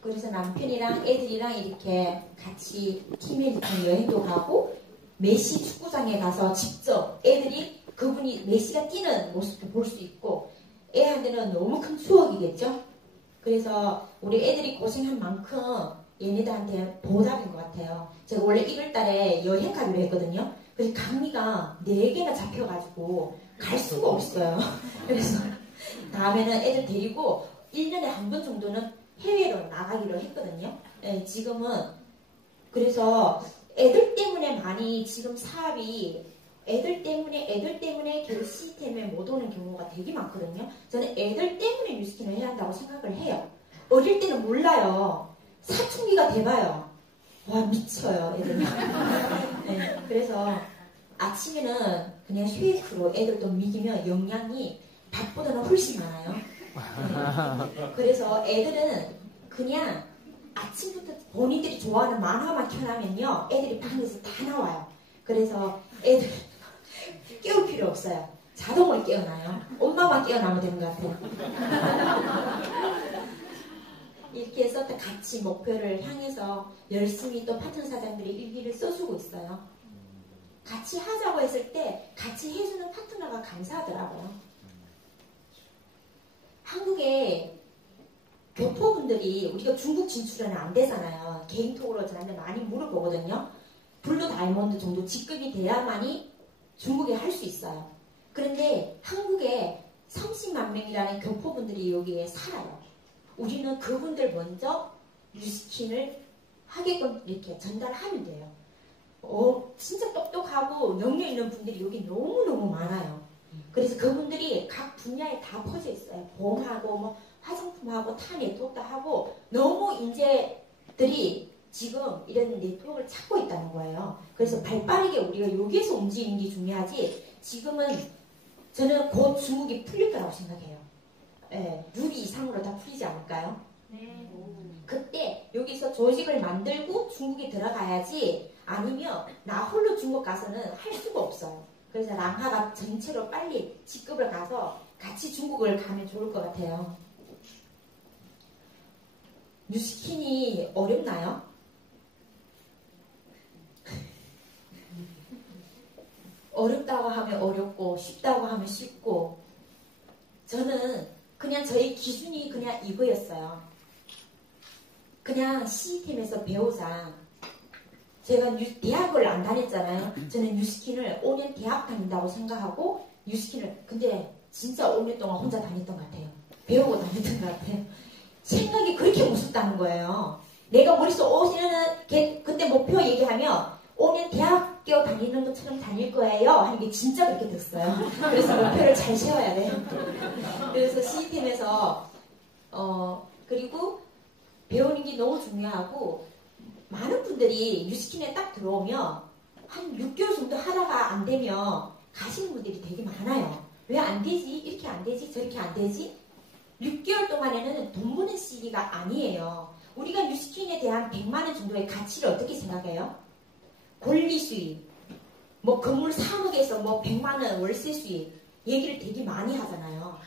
그래서 남편이랑 애들이랑 이렇게 같이 팀에 여행도 가고 메시 축구장에 가서 직접 그분이 메시가 뛰는 모습도 볼 수 있고 애한테는 너무 큰 추억이겠죠. 그래서 우리 애들이 고생한 만큼 얘네들한테 보답인 것 같아요. 제가 원래 1월달에 여행 가기로 했거든요. 그래서 강의가 4개나 잡혀가지고 갈 수가 없어요. 그래서 다음에는 애들 데리고 1년에 한 번 정도는 해외로 나가기로 했거든요. 네, 지금은 그래서 애들 때문에 많이 지금 사업이 애들 때문에 결국 시스템에 못 오는 경우가 되게 많거든요. 저는 애들 때문에 뉴스킨을 해야 한다고 생각을 해요. 어릴 때는 몰라요. 사춘기가 돼봐요. 와 미쳐요 애들은. 네, 그래서 아침에는 그냥 쉐이크로 애들도 먹이면 영양이 밥보다는 훨씬 많아요. 네, 그래서 애들은 그냥 아침부터 본인들이 좋아하는 만화만 켜놔면요 애들이 방에서 다 나와요. 그래서 애들 깨울 필요 없어요. 자동으로 깨어나요. 엄마만 깨어나면 되는 것 같아요. 이렇게 해서 또 같이 목표를 향해서 열심히 또 파트너 사장들이 일기를 써주고 있어요. 같이 하자고 했을 때 같이 해주는 파트너가 감사하더라고요. 한국에 교포분들이 우리가 중국 진출은 안 되잖아요. 개인톡으로 저한테 많이 물어보거든요. 블루 다이몬드 정도 직급이 돼야만이 중국에 할 수 있어요. 그런데 한국에 30만 명이라는 교포분들이 여기에 살아요. 우리는 그분들 먼저 뉴스킨을 하게끔 이렇게 전달하면 돼요. 진짜 똑똑하고 능력 있는 분들이 여기 너무너무 많아요. 그래서 그분들이 각 분야에 다 퍼져 있어요. 보험하고 뭐 화장품하고 타 네트워크도 하고 너무 인재들이 지금 이런 네트워크를 찾고 있다는 거예요. 그래서 발빠르게 우리가 여기에서 움직이는 게 중요하지. 지금은 저는 곧 중국이 풀릴 거라고 생각해요. 예, 6위 이상으로 다 풀리지 않을까요? 네. 그때 여기서 조직을 만들고 중국에 들어가야지, 아니면 나 홀로 중국 가서는 할 수가 없어요. 그래서 랑하가 전체로 빨리 직급을 가서 같이 중국을 가면 좋을 것 같아요. 뉴스킨이 어렵나요? 어렵다고 하면 어렵고 쉽다고 하면 쉽고, 저는 그냥 저희 기준이 그냥 이거였어요. 그냥 시스템에서 배우자. 제가 대학을 안 다녔잖아요. 저는 뉴스킨을 5년 대학 다닌다고 생각하고 뉴스킨을, 근데 진짜 5년 동안 혼자 다녔던 것 같아요. 배우고 다녔던 것 같아요. 생각이 그렇게 무섭다는 거예요. 내가 머릿속 5년은 그때 목표 얘기하면 5년 대학교 다니는 것처럼 다닐 거예요 하는 게 진짜 그렇게 됐어요. 그래서 목표를 잘 세워야 돼요. 그래서 시스템에서 그리고 배우는 게 너무 중요하고, 많은 분들이 뉴스킨에 딱 들어오면 한 6개월 정도 하다가 안 되면 가시는 분들이 되게 많아요. 왜 안 되지? 이렇게 안 되지? 저렇게 안 되지? 6개월 동안에는 돈 버는 시기가 아니에요. 우리가 뉴스킨에 대한 100만 원 정도의 가치를 어떻게 생각해요? 권리 수익, 뭐 건물 3억에서 뭐 100만 원 월세 수익 얘기를 되게 많이 하잖아요.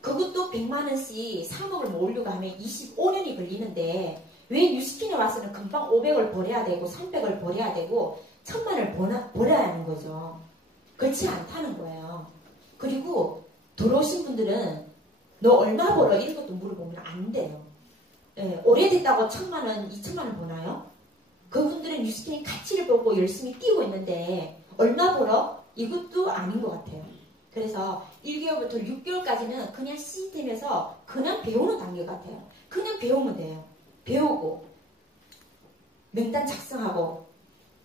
그것도 100만 원씩 3억을 모으려고 하면 25년이 걸리는데, 왜 뉴스킨에 와서는 금방 500을 벌어야 되고 300을 벌어야 되고 1000만을 벌어야 하는 거죠. 그렇지 않다는 거예요. 그리고 들어오신 분들은 너 얼마 벌어? 이런 것도 물어보면 안 돼요. 예, 오래됐다고 1000만원, 2000만원 버나요? 그분들은 뉴스킨의 가치를 보고 열심히 뛰고 있는데 얼마 벌어? 이것도 아닌 것 같아요. 그래서 1개월부터 6개월까지는 그냥 시스템에서 그냥 배우는 단계 같아요. 그냥 배우면 돼요. 배우고 명단 작성하고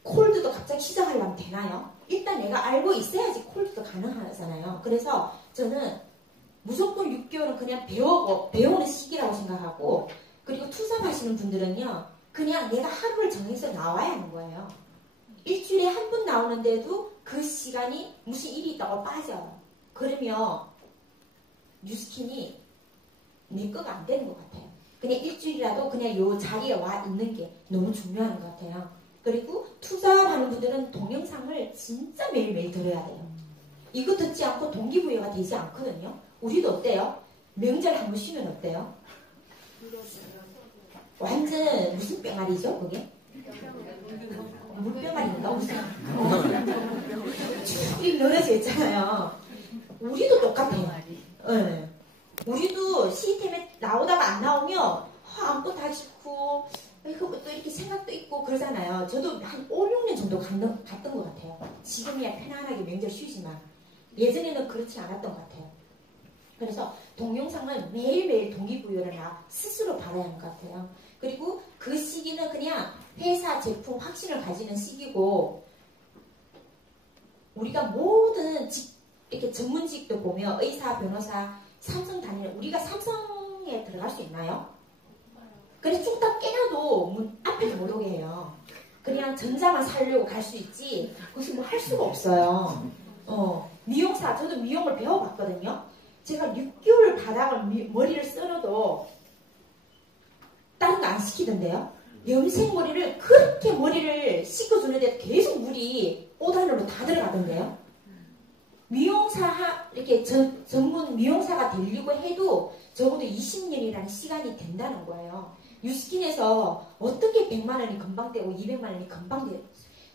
콜드도 갑자기 시작하려면 되나요? 일단 내가 알고 있어야지 콜드도 가능하잖아요. 그래서 저는 무조건 6개월은 그냥 배우는 시기라고 생각하고, 그리고 투잡하시는 분들은요, 그냥 내가 하루를 정해서 나와야 하는 거예요. 일주일에 한 번 나오는데도 그 시간이 무슨 일이 있다고 빠져요. 그러면 뉴스킨이 내 거가 안 되는 것 같아요. 그냥 일주일이라도 그냥 요 자리에 와 있는 게 너무 중요한 것 같아요. 그리고 투자하는 분들은 동영상을 진짜 매일매일 들어야 돼요. 이거 듣지 않고 동기부여가 되지 않거든요. 우리도 어때요? 명절 한 번 쉬면 어때요? 완전 무슨 뺑아리죠 그게? 물병아리인가 무슨? 쭉 늘어져 있잖아요. 우리도 똑같아요. 네. 우리도 시스템에 나오다가 안 나오면 안고 다 싫고 또 이렇게 생각도 있고 그러잖아요. 저도 한 5, 6년 정도 갔던 것 같아요. 지금이야 편안하게 명절 쉬지만 예전에는 그렇지 않았던 것 같아요. 그래서 동영상은 매일매일 동기부여를 나 스스로 바라야 하는 것 같아요. 그리고 그 시기는 그냥 회사 제품 확신을 가지는 시기고, 우리가 모든 이렇게 전문직도 보면 의사, 변호사, 삼성 다니는, 우리가 삼성에 들어갈 수 있나요? 그래서 쭉 다 깨놔도 문 앞에도 못 오게 해요. 그냥 전자만 살려고 갈 수 있지 그것은 뭐 할 수가 없어요. 미용사, 저도 미용을 배워봤거든요. 제가 6개월 바닥을 머리를 썰어도 다른 거 안 시키던데요. 염색머리를 그렇게 머리를 씻어주는데 계속 물이 5단으로 다 들어가던데요. 미용사, 이렇게 전문 미용사가 되려고 해도 적어도 20년이라는 시간이 된다는 거예요. 뉴스킨에서 어떻게 100만 원이 금방 되고 200만 원이 금방 돼요.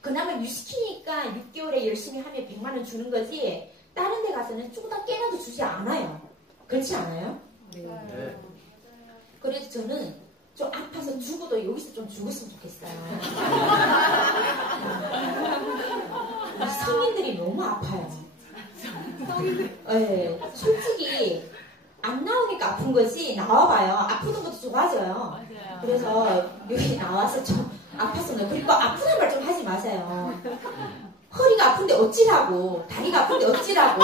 그나마 뉴스킨이니까 6개월에 열심히 하면 100만 원 주는 거지, 다른 데 가서는 조금 다 깨나도 주지 않아요. 그렇지 않아요? 네. 그래서 저는 좀 아파서 죽어도 여기서 좀 죽었으면 좋겠어요. 우리 성인들이 너무 아파요. 네, 솔직히 안 나오니까 아픈 거지 나와봐요. 아프던 것도 좋아져요. 그래서 여기 나와서 좀 아팠습니다. 그리고 아프단 말 좀 하지 마세요. 허리가 아픈데 어찌라고, 다리가 아픈데 어찌라고.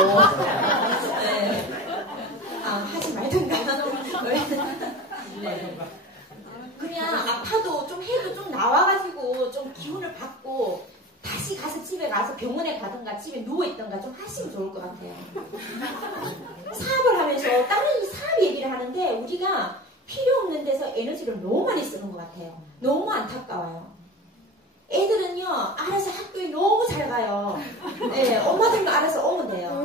네. 하지 말든가. 그냥 아파도 좀 해도 좀 나와가지고 좀 기운을 받고 다시 가서 집에 가서 병원에 가든가 집에 누워있든가 좀 하시면 좋을 것 같아요. 사업을 하면서 다른 사업 얘기를 하는데 우리가 필요 없는 데서 에너지를 너무 많이 쓰는 것 같아요. 너무 안타까워요. 애들은요 알아서 학교에 너무 잘 가요. 네, 엄마들도 알아서 오면 돼요.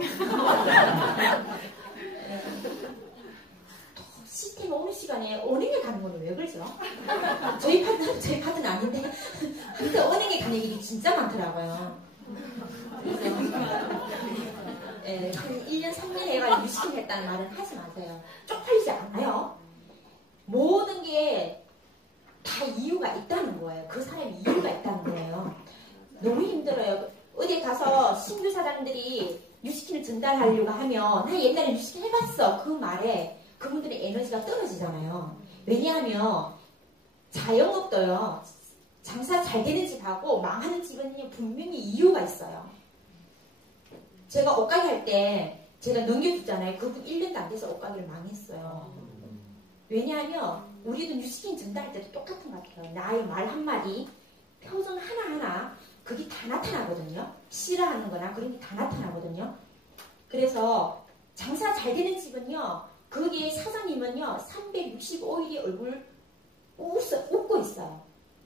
시스템 오는 시간에 은행에 가는 거는 왜 그러죠? 저희 파트는 아닌데 근데 은행에 가는 일이 진짜 많더라고요. 그래서 네, 한 1년 3년 해가 유식을 했다는 말은 하지 마세요. 쪽팔리지 않아요. 모든 게 다 이유가 있다는 거예요. 그 사람이 이유가 있다는 거예요. 너무 힘들어요. 어디 가서 신규 사장들이 뉴스킨을 전달하려고 하면 나 옛날에 뉴스킨 해봤어 그 말에 그분들의 에너지가 떨어지잖아요. 왜냐하면 자영업도요 장사 잘 되는 집하고 망하는 집은 분명히 이유가 있어요. 제가 옷가게 할 때 제가 넘겨줬잖아요. 그분 1년도 안 돼서 옷가게를 망했어요. 왜냐하면 우리도 뉴스킨 전달할 때도 똑같은 것 같아요. 나의 말 한마디, 표정 하나하나 그게 다 나타나거든요. 싫어하는 거나 그런 게 다 나타나거든요. 그래서 장사 잘 되는 집은요. 거기에 사장님은요. 365일이 얼굴 웃고 있어요.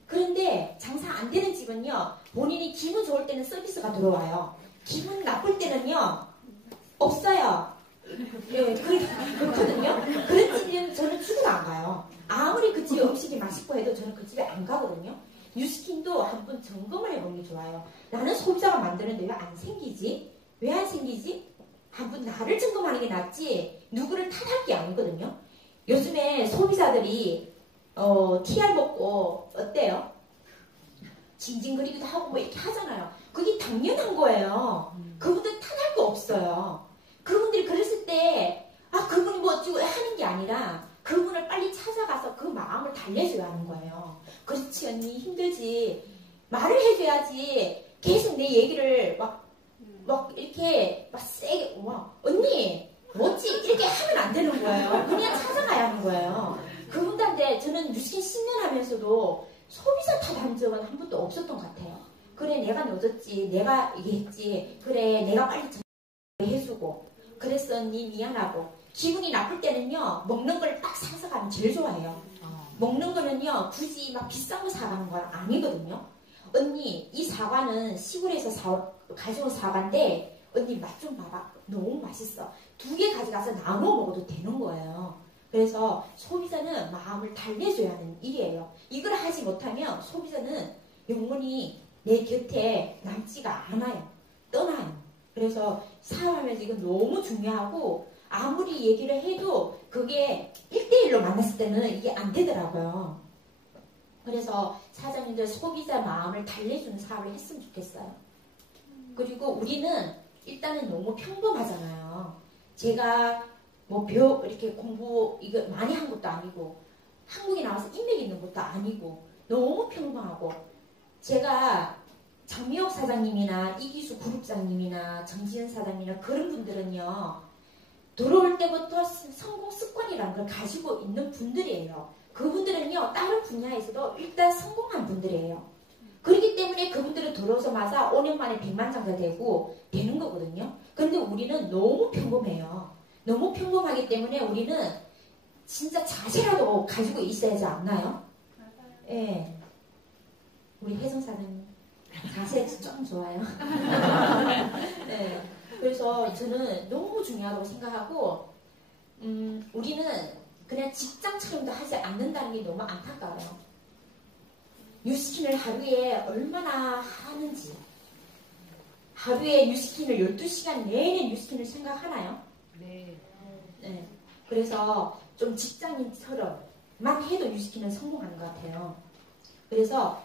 그런데 장사 안 되는 집은요. 본인이 기분 좋을 때는 서비스가 들어와요. 기분 나쁠 때는요. 없어요. 네, 그렇거든요. 그런 집은 저는 죽어도 안 가요. 아무리 그 집에 음식이 맛있고 해도 저는 그 집에 안 가거든요. 뉴스킨도 한번 점검을 해보는 게 좋아요. 나는 소비자가 만드는데 왜 안 생기지? 왜 안 생기지? 한번 나를 점검하는 게 낫지 누구를 탓할 게 아니거든요. 요즘에 소비자들이 TR 먹고 어때요? 징징거리기도 하고 뭐 이렇게 하잖아요. 그게 당연한 거예요. 그분들 탓할 거 없어요. 그분들이 그랬을 때 그분이 뭐 어쩌고 하는 게 아니라 그분을 빨리 찾아가서 그 마음을 달래줘야 하는 거예요. 그렇지 언니 힘들지 말을 해줘야지 계속 내 얘기를 막 이렇게 막 세게 언니 뭐지 이렇게 하면 안 되는 거예요. 그냥 찾아가야 하는 거예요. 그분들한테 저는 뉴스킨 10년 하면서도 소비자 탓한 적은 한 번도 없었던 것 같아요. 그래 내가 늦었지 내가 얘기했지 그래 내가 빨리 해주고 그랬어 언니 미안하고 기분이 나쁠 때는요 먹는 걸 딱 사서 가면 제일 좋아해요. 먹는 거는요 굳이 막 비싼 거 사가는 건 아니거든요. 언니 이 사과는 시골에서 가져온 사과인데 언니 맛 좀 봐봐 너무 맛있어 2개 가져가서 나눠 먹어도 되는 거예요. 그래서 소비자는 마음을 달래줘야 하는 일이에요. 이걸 하지 못하면 소비자는 영원히 내 곁에 남지가 않아요. 떠나요. 그래서 사업하면서 이건 너무 중요하고 아무리 얘기를 해도 그게 1대1로 만났을 때는 이게 안 되더라고요. 그래서 사장님들 소비자 마음을 달래주는 사업을 했으면 좋겠어요. 그리고 우리는 일단은 너무 평범하잖아요. 제가 뭐 이렇게 공부 이거 많이 한 것도 아니고 한국에 나와서 인맥 있는 것도 아니고 너무 평범하고 제가 장미옥 사장님이나 이기수 그룹장님이나 정지현 사장님이나 그런 분들은요. 들어올 때부터 성공 습관이라는 걸 가지고 있는 분들이에요. 그분들은요. 다른 분야에서도 일단 성공한 분들이에요. 그렇기 때문에 그분들은 들어오자마자 5년 만에 100만 장사 되는 거거든요. 그런데 우리는 너무 평범해요. 너무 평범하기 때문에 우리는 진짜 자세라도 가지고 있어야 하지 않나요? 예. 네. 우리 혜성 사장님 자세 좀 좋아요. 네. 그래서 저는 너무 중요하다고 생각하고 우리는 그냥 직장처럼도 하지 않는다는 게 너무 안타까워요. 뉴스킨을 하루에 얼마나 하는지 하루에 뉴스킨을 12시간 내내 뉴스킨을 생각하나요? 네. 네. 그래서 좀 직장인처럼만 해도 뉴스킨은 성공하는 것 같아요. 그래서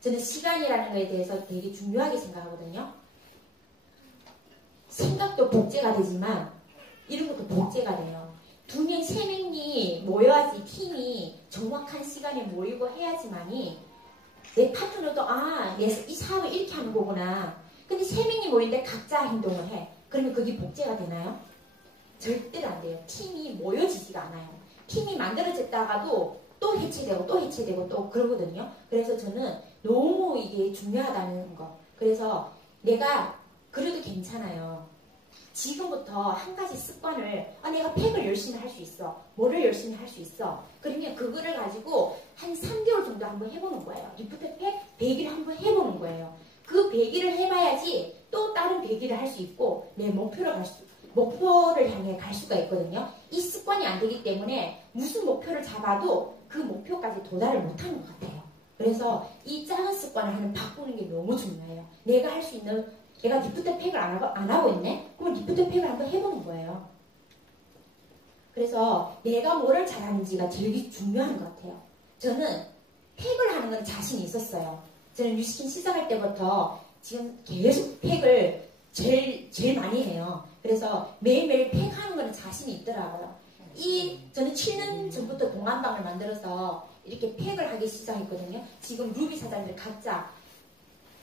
저는 시간이라는 거에 대해서 되게 중요하게 생각하거든요. 생각도 복제가 되지만 이런 것도 복제가 돼요. 2명, 3명이 모여야지 팀이 정확한 시간에 모이고 해야지만이 내 파트너도 이 사업을 이렇게 하는 거구나. 근데 3명이 모이는데 각자 행동을 해. 그러면 그게 복제가 되나요? 절대로 안 돼요. 팀이 모여지지가 않아요. 팀이 만들어졌다가도 또 해체되고 또 해체되고 또 그러거든요. 그래서 저는 너무 이게 중요하다는 거. 그래서 내가 그래도 괜찮아요. 지금부터 한 가지 습관을 내가 팩을 열심히 할 수 있어. 뭐를 열심히 할 수 있어. 그러면 그거를 가지고 한 3개월 정도 한번 해보는 거예요. 리프트 팩 100일 한번 해보는 거예요. 그 100일을 해봐야지 또 다른 100일을 할 수 있고 내 목표를 향해 갈 수가 있거든요. 이 습관이 안 되기 때문에 무슨 목표를 잡아도 그 목표까지 도달을 못하는 것 같아요. 그래서 이 작은 습관을 바꾸는 게 너무 중요해요. 내가 할 수 있는, 내가 리프트 팩을 안 하고 있네? 그럼 리프트 팩을 한번 해보는 거예요. 그래서 내가 뭐를 잘하는지가 제일 중요한 것 같아요. 저는 팩을 하는 건 자신이 있었어요. 저는 뉴스킨 시작할 때부터 지금 계속 팩을 제일 많이 해요. 그래서 매일매일 팩하는 거는 자신이 있더라고요. 저는 7년 전부터 동안방을 만들어서 이렇게 팩을 하기 시작했거든요. 지금 루비 사장들 각자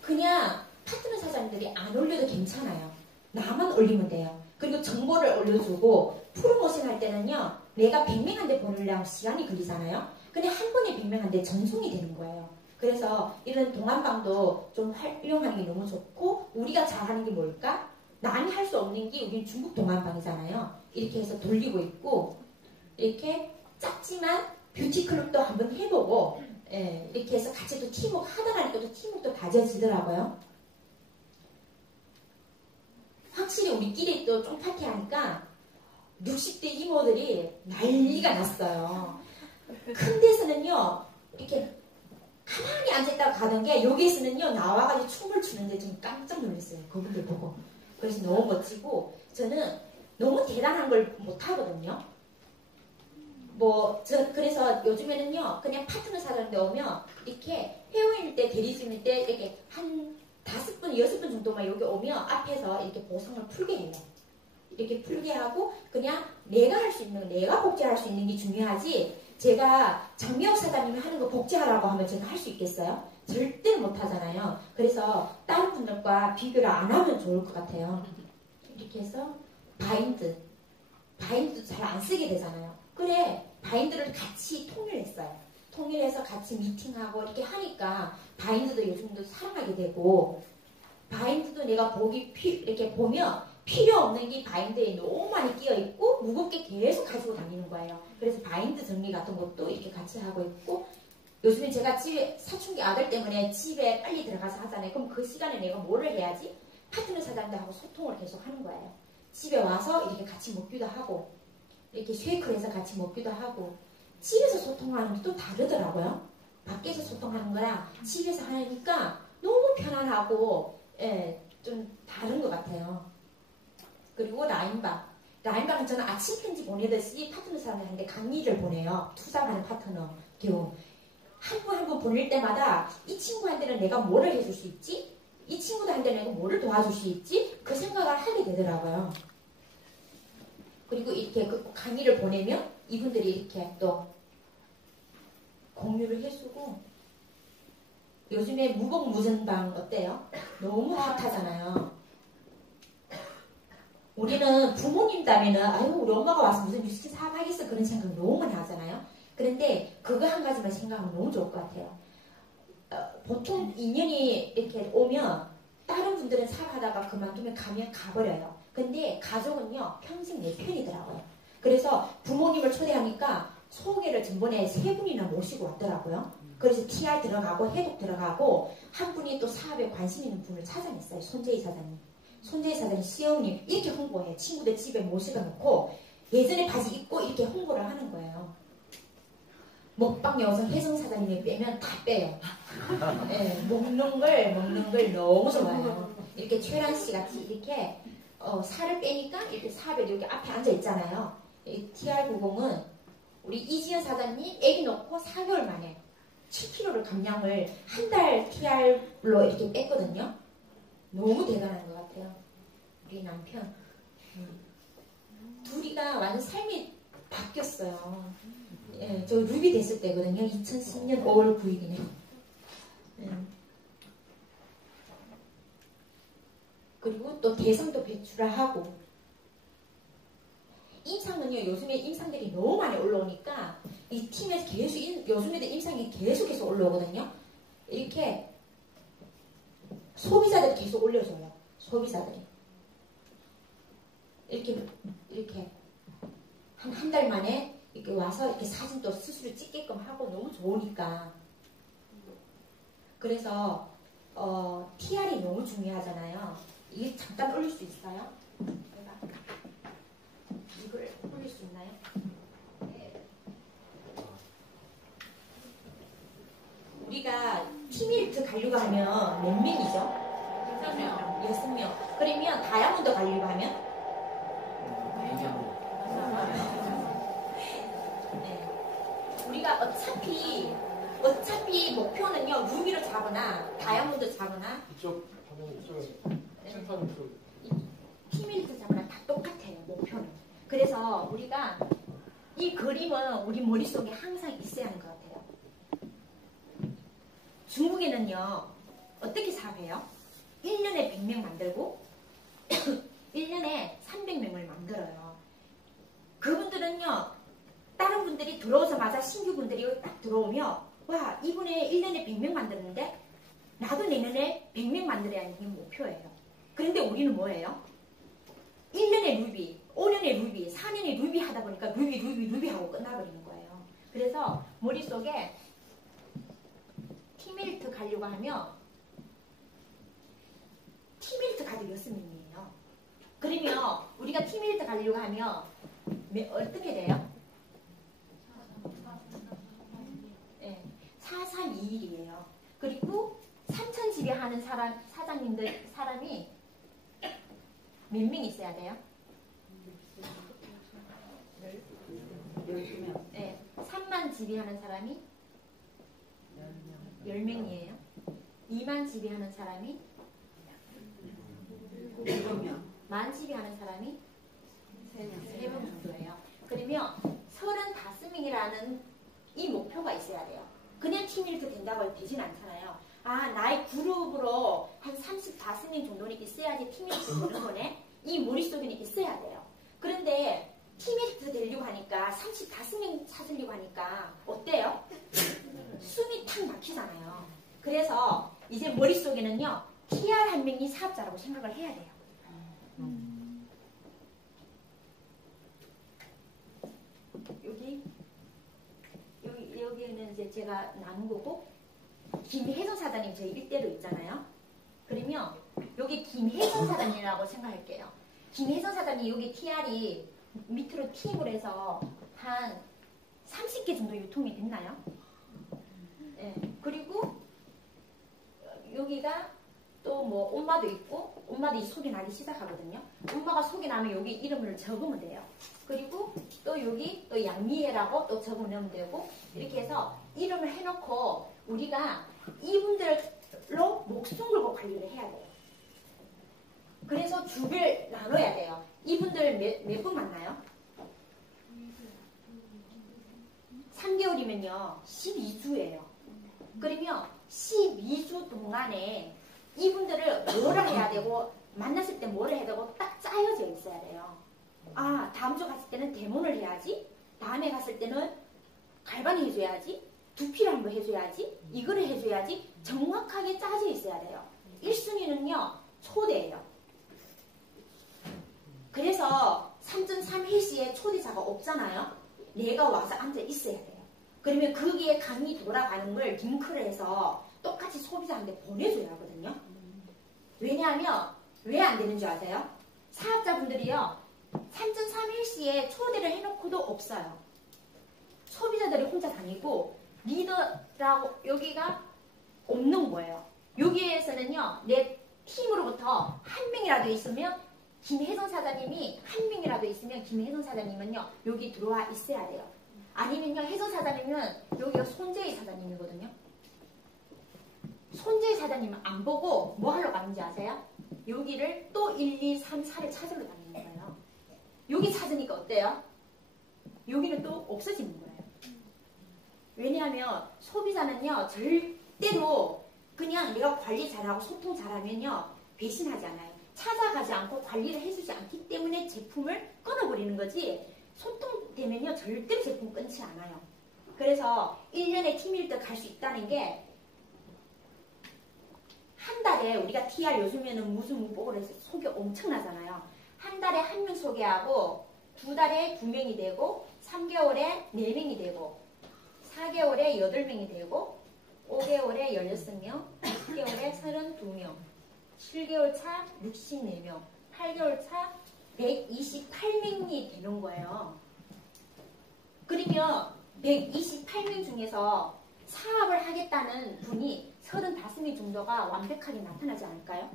그냥 파트너 사장님들이 안 올려도 괜찮아요. 나만 올리면 돼요. 그리고 정보를 올려주고 프로모션 할 때는요. 내가 100명한테 보내려면 시간이 걸리잖아요. 근데 한 번에 100명한테 전송이 되는 거예요. 그래서 이런 동안방도 좀 활용하는 게 너무 좋고 우리가 잘하는 게 뭘까? 남이 할 수 없는 게 우리 중국 동안방이잖아요. 이렇게 해서 돌리고 있고 이렇게 작지만 뷰티클럽도 한번 해보고 이렇게 해서 같이 또 팀워크 하다 보니까 또 팀워크도 다져지더라고요. 확실히 우리끼리 또 쫑파티 하니까 60대 이모들이 난리가 났어요. 큰 데서는요 이렇게 가만히 앉아있다가 가던 게 여기에서는요 나와가지고 춤을 추는데 좀 깜짝 놀랐어요. 그분들 보고. 그래서 너무 멋지고 저는 너무 대단한 걸 못하거든요. 그래서 요즘에는요 그냥 파트너 사장인데 오면 이렇게 회원일 때 대리점일 때 이렇게 한 5분, 6분 정도만 여기 오면 앞에서 이렇게 보상을 풀게 해요. 이렇게 풀게 하고 그냥 내가 할 수 있는, 내가 복제할 수 있는 게 중요하지 제가 장미혁 사장님이 하는 거 복제하라고 하면 제가 할 수 있겠어요? 절대 못 하잖아요. 그래서 다른 분들과 비교를 안 하면 좋을 것 같아요. 이렇게 해서 바인드도 잘 안 쓰게 되잖아요. 그래, 바인드를 같이 통일했어요. 통일해서 같이 미팅하고 이렇게 하니까 바인드도 요즘도 사랑하게 되고 바인드도 내가 이렇게 보면 필요 없는 게 바인드에 너무 많이 끼어 있고 무겁게 계속 가지고 다니는 거예요. 그래서 바인드 정리 같은 것도 이렇게 같이 하고 있고 요즘에 제가 집에 사춘기 아들 때문에 집에 빨리 들어가서 하잖아요. 그럼 그 시간에 내가 뭐를 해야지? 파트너 사장들하고 소통을 계속 하는 거예요. 집에 와서 이렇게 같이 먹기도 하고 이렇게 쉐이크를 해서 같이 먹기도 하고 집에서 소통하는 게 또 다르더라고요. 밖에서 소통하는 거랑 집에서 하니까 너무 편안하고 좀 다른 것 같아요. 그리고 라인방은 저는 아침 편지 보내듯이 파트너 사람들한테 강의를 보내요. 투잡하는 파트너 경우 한 분 한 분 보낼 때마다 이 친구한테는 내가 뭐를 해줄 수 있지? 이 친구들한테는 내가 뭐를 도와줄 수 있지? 그 생각을 하게 되더라고요. 그리고 이렇게 그 강의를 보내면 이분들이 이렇게 또 공유를 해주고 요즘에 무복무전방 어때요? 너무 핫하잖아요. 우리는 부모님 땀에는 아유 우리 엄마가 와서 무슨 뉴스킨 사업하겠어 그런 생각 너무 많이 하잖아요. 그런데 그거 한 가지만 생각하면 너무 좋을 것 같아요. 보통 인연이 이렇게 오면 다른 분들은 사업하다가 그만두면 가버려요. 근데 가족은요 평생 내 편이더라고요. 그래서 부모님을 초대하니까 소개를 전번에 3분이나 모시고 왔더라고요. 그래서 TR 들어가고 해독 들어가고 한 분이 또 사업에 관심 있는 분을 찾아냈어요. 손재희 사장님. 손재희 사장님 시어머님 이렇게 홍보해요. 친구들 집에 모시가 놓고 예전에 바지 입고 이렇게 홍보를 하는 거예요. 먹방 여성 혜성 사장님이 빼면 다 빼요. 네, 먹는 걸 너무 좋아해요. 이렇게 최란 씨 같이 이렇게 살을 빼니까 이렇게 사업에 여기 앞에 앉아 있잖아요. 이 TR90은 우리 이지연 사장님 애기 놓고 4개월 만에 7kg를 감량을 한 달 TR로 이렇게 뺐거든요. 너무 대단한 것 같아요. 우리 남편 둘이가 완전 삶이 바뀌었어요. 예, 저 루비 됐을 때거든요. 2010년 5월 9일이네요. 예. 그리고 또 대상도 배출을 하고 임상은요. 요즘에 임상들이 너무 많이 올라오니까 이 팀에서 계속 요즘에도 임상이 계속해서 올라오거든요. 이렇게 소비자들이 계속 올려줘요. 소비자들이 이렇게 한 달 만에 이렇게 와서 이렇게 사진도 스스로 찍게끔 하고 너무 좋으니까. 그래서 TR이 너무 중요하잖아요. 이게 잠깐 올릴 수 있어요? 이걸 올릴 수 있나요? 네. 우리가 티밀트 가려고 하면 몇 명이죠? 6명. 6명. 그러면 다이아몬드 가려고 하면? 네. 우리가 어차피 목표는요, 루비로 잡거나 다이아몬드 잡거나 이쪽 화면 이쪽에 생판 그 티밀트 잡거나 다 똑같아요. 목표는. 그래서 우리가 이 그림은 우리 머릿속에 항상 있어야 하는 것 같아요. 중국에는요, 어떻게 사업해요? 1년에 100명 만들고 1년에 300명을 만들어요. 그분들은요, 다른 분들이 들어오자마자 신규 분들이 딱 들어오면 와, 이분에 1년에 100명 만드는데 나도 내년에 100명 만들어야 하는 게 목표예요. 그런데 우리는 뭐예요? 1년에 루비, 5년에 루비, 4년에 루비 하다 보니까 루비 하고 끝나버리는 거예요. 그래서 머릿속에 티밀트 가려고 하면 티밀트 가도 6명이에요. 그러면 우리가 티밀트 가려고 하면 어떻게 돼요? 4321이에요. 그리고 3,000집에 하는 사장님이 몇 명 있어야 돼요? 12명. 네. 3만 집에 하는 사람이 10명이에요. 2만 집에 하는 사람이 7명. 만 집에 하는 사람이 3명 정도예요. 그러면 35명이라는 이 목표가 있어야 돼요. 그냥 팀밀트 된다고 되진 않잖아요. 아, 나의 그룹으로 한 35명 정도는 있어야지 팀밀트 되는 거네. 이 머릿속에는 있어야 돼요. 그런데 팀밀트 되려고 하니까 35명 찾으려고 하니까 어때요? 숨이 탁 막히잖아요. 그래서 이제 머릿속에는요, TR 한 명이 사업자라고 생각을 해야 돼요. 여기에는 이제 제가 나눈 거고, 김혜선 사장님 저희 일대로 있잖아요. 그러면 여기 김혜선 사장님이라고 생각할게요. 김혜선 사장님 여기 TR이 밑으로 팀을 해서 한 30개 정도 유통이 됐나요? 네. 그리고 여기가 또 뭐 엄마도 있고, 엄마도 이 소개 나기 시작하거든요. 엄마가 소개 나면 여기 이름을 적으면 돼요. 그리고 또 여기 또 양미애라고 또 적으면 되고, 이렇게 해서 이름을 해놓고 우리가 이분들로 목숨 걸고 관리를 해야 돼요. 그래서 주를 나눠야 돼요. 이분들 몇 분 만나요? 3개월이면요 12주예요. 그러면 12주 동안에 이분들을 뭐를 해야 되고, 만났을 때 뭐를 해야 되고 딱 짜여져 있어야 돼요. 아, 다음 주 갔을 때는 데모를 해야지, 다음에 갔을 때는 갈바니 해줘야지, 두피를 한번 해줘야지, 이거를 해줘야지, 정확하게 짜져 있어야 돼요. 1순위는요 초대예요. 그래서 3.3 헬스에 초대자가 없잖아요. 내가 와서 앉아 있어야 돼요. 그러면 거기에 강의 돌아가는 걸 링크를 해서 똑같이 소비자한테 보내줘야 하거든요. 왜냐하면 왜 안 되는 줄 아세요? 사업자분들이요 3.3 헬스에 초대를 해놓고도 없어요. 소비자들이 혼자 다니고 리더라고 여기가 없는 거예요. 여기에서는요 내 팀으로부터 한 명이라도 있으면, 김혜선 사장님이 한 명이라도 있으면 김혜선 사장님은요 여기 들어와 있어야 돼요. 아니면요 혜선 사장님은 여기가 손재희 사장님이거든요. 손재 사장님은 안 보고 뭐 하러 가는지 아세요? 여기를 또 1, 2, 3, 4를 찾으러 다니는 거예요. 여기 찾으니까 어때요? 여기는 또 없어지는 거예요. 왜냐하면 소비자는요, 절대로 그냥 내가 관리 잘하고 소통 잘하면요, 배신하지 않아요. 찾아가지 않고 관리를 해주지 않기 때문에 제품을 끊어버리는 거지, 소통되면요, 절대로 제품 끊지 않아요. 그래서 1년에 팀일드 갈 수 있다는 게, 한 달에 우리가 TR 요즘에는 무슨 문법을 해서 소개 엄청나잖아요. 한 달에 1명 소개하고, 2달에 2명이 되고, 3개월에 4명이 되고, 4개월에 8명이 되고, 5개월에 16명, 6개월에 32명, 7개월 차 64명, 8개월 차 128명이 되는 거예요. 그러면 128명 중에서 사업을 하겠다는 분이 35명 정도가 완벽하게 나타나지 않을까요?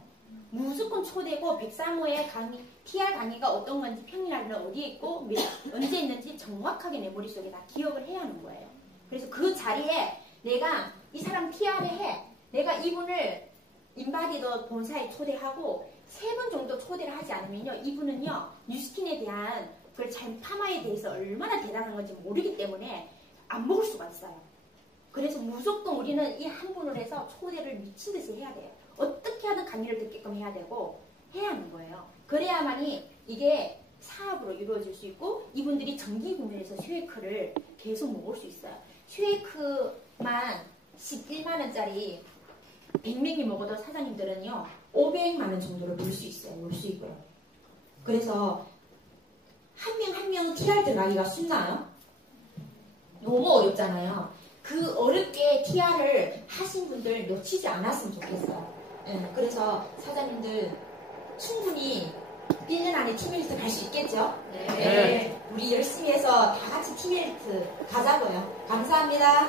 무조건 초대고 103호의 강의, TR 강의가 어떤 건지 평일날은 어디에 있고 언제 있는지 정확하게 내 머릿속에 다 기억을 해야 하는 거예요. 그래서 그 자리에 내가 이 사람 TR을 해. 내가 이분을 인바디더 본사에 초대하고 3번 정도 초대를 하지 않으면요. 이분은요. 뉴스킨에 대한 그 파마에 대해서 얼마나 대단한 건지 모르기 때문에 안 먹을 수가 있어요. 그래서 무조건 우리는 이 한 분을 해서 초대를 미친 듯이 해야 돼요. 어떻게 하든 강의를 듣게끔 해야 되고 해야 하는 거예요. 그래야만이 이게 사업으로 이루어질 수 있고 이분들이 정기 구매해서 쉐이크를 계속 먹을 수 있어요. 쉐이크만 11만원짜리 100명이 먹어도 사장님들은요 500만 원 정도를 벌 수 있어요. 벌 수 있고요. 그래서 한 명 한 명 TR 들어가기가 쉽나요? 너무 어렵잖아요. 그 어렵게 TR을 하신 분들 놓치지 않았으면 좋겠어요. 네, 그래서 사장님들 충분히 1년 안에 팀일트 갈 수 있겠죠? 네. 우리 열심히 해서 다 같이 팀일트 가자고요. 감사합니다.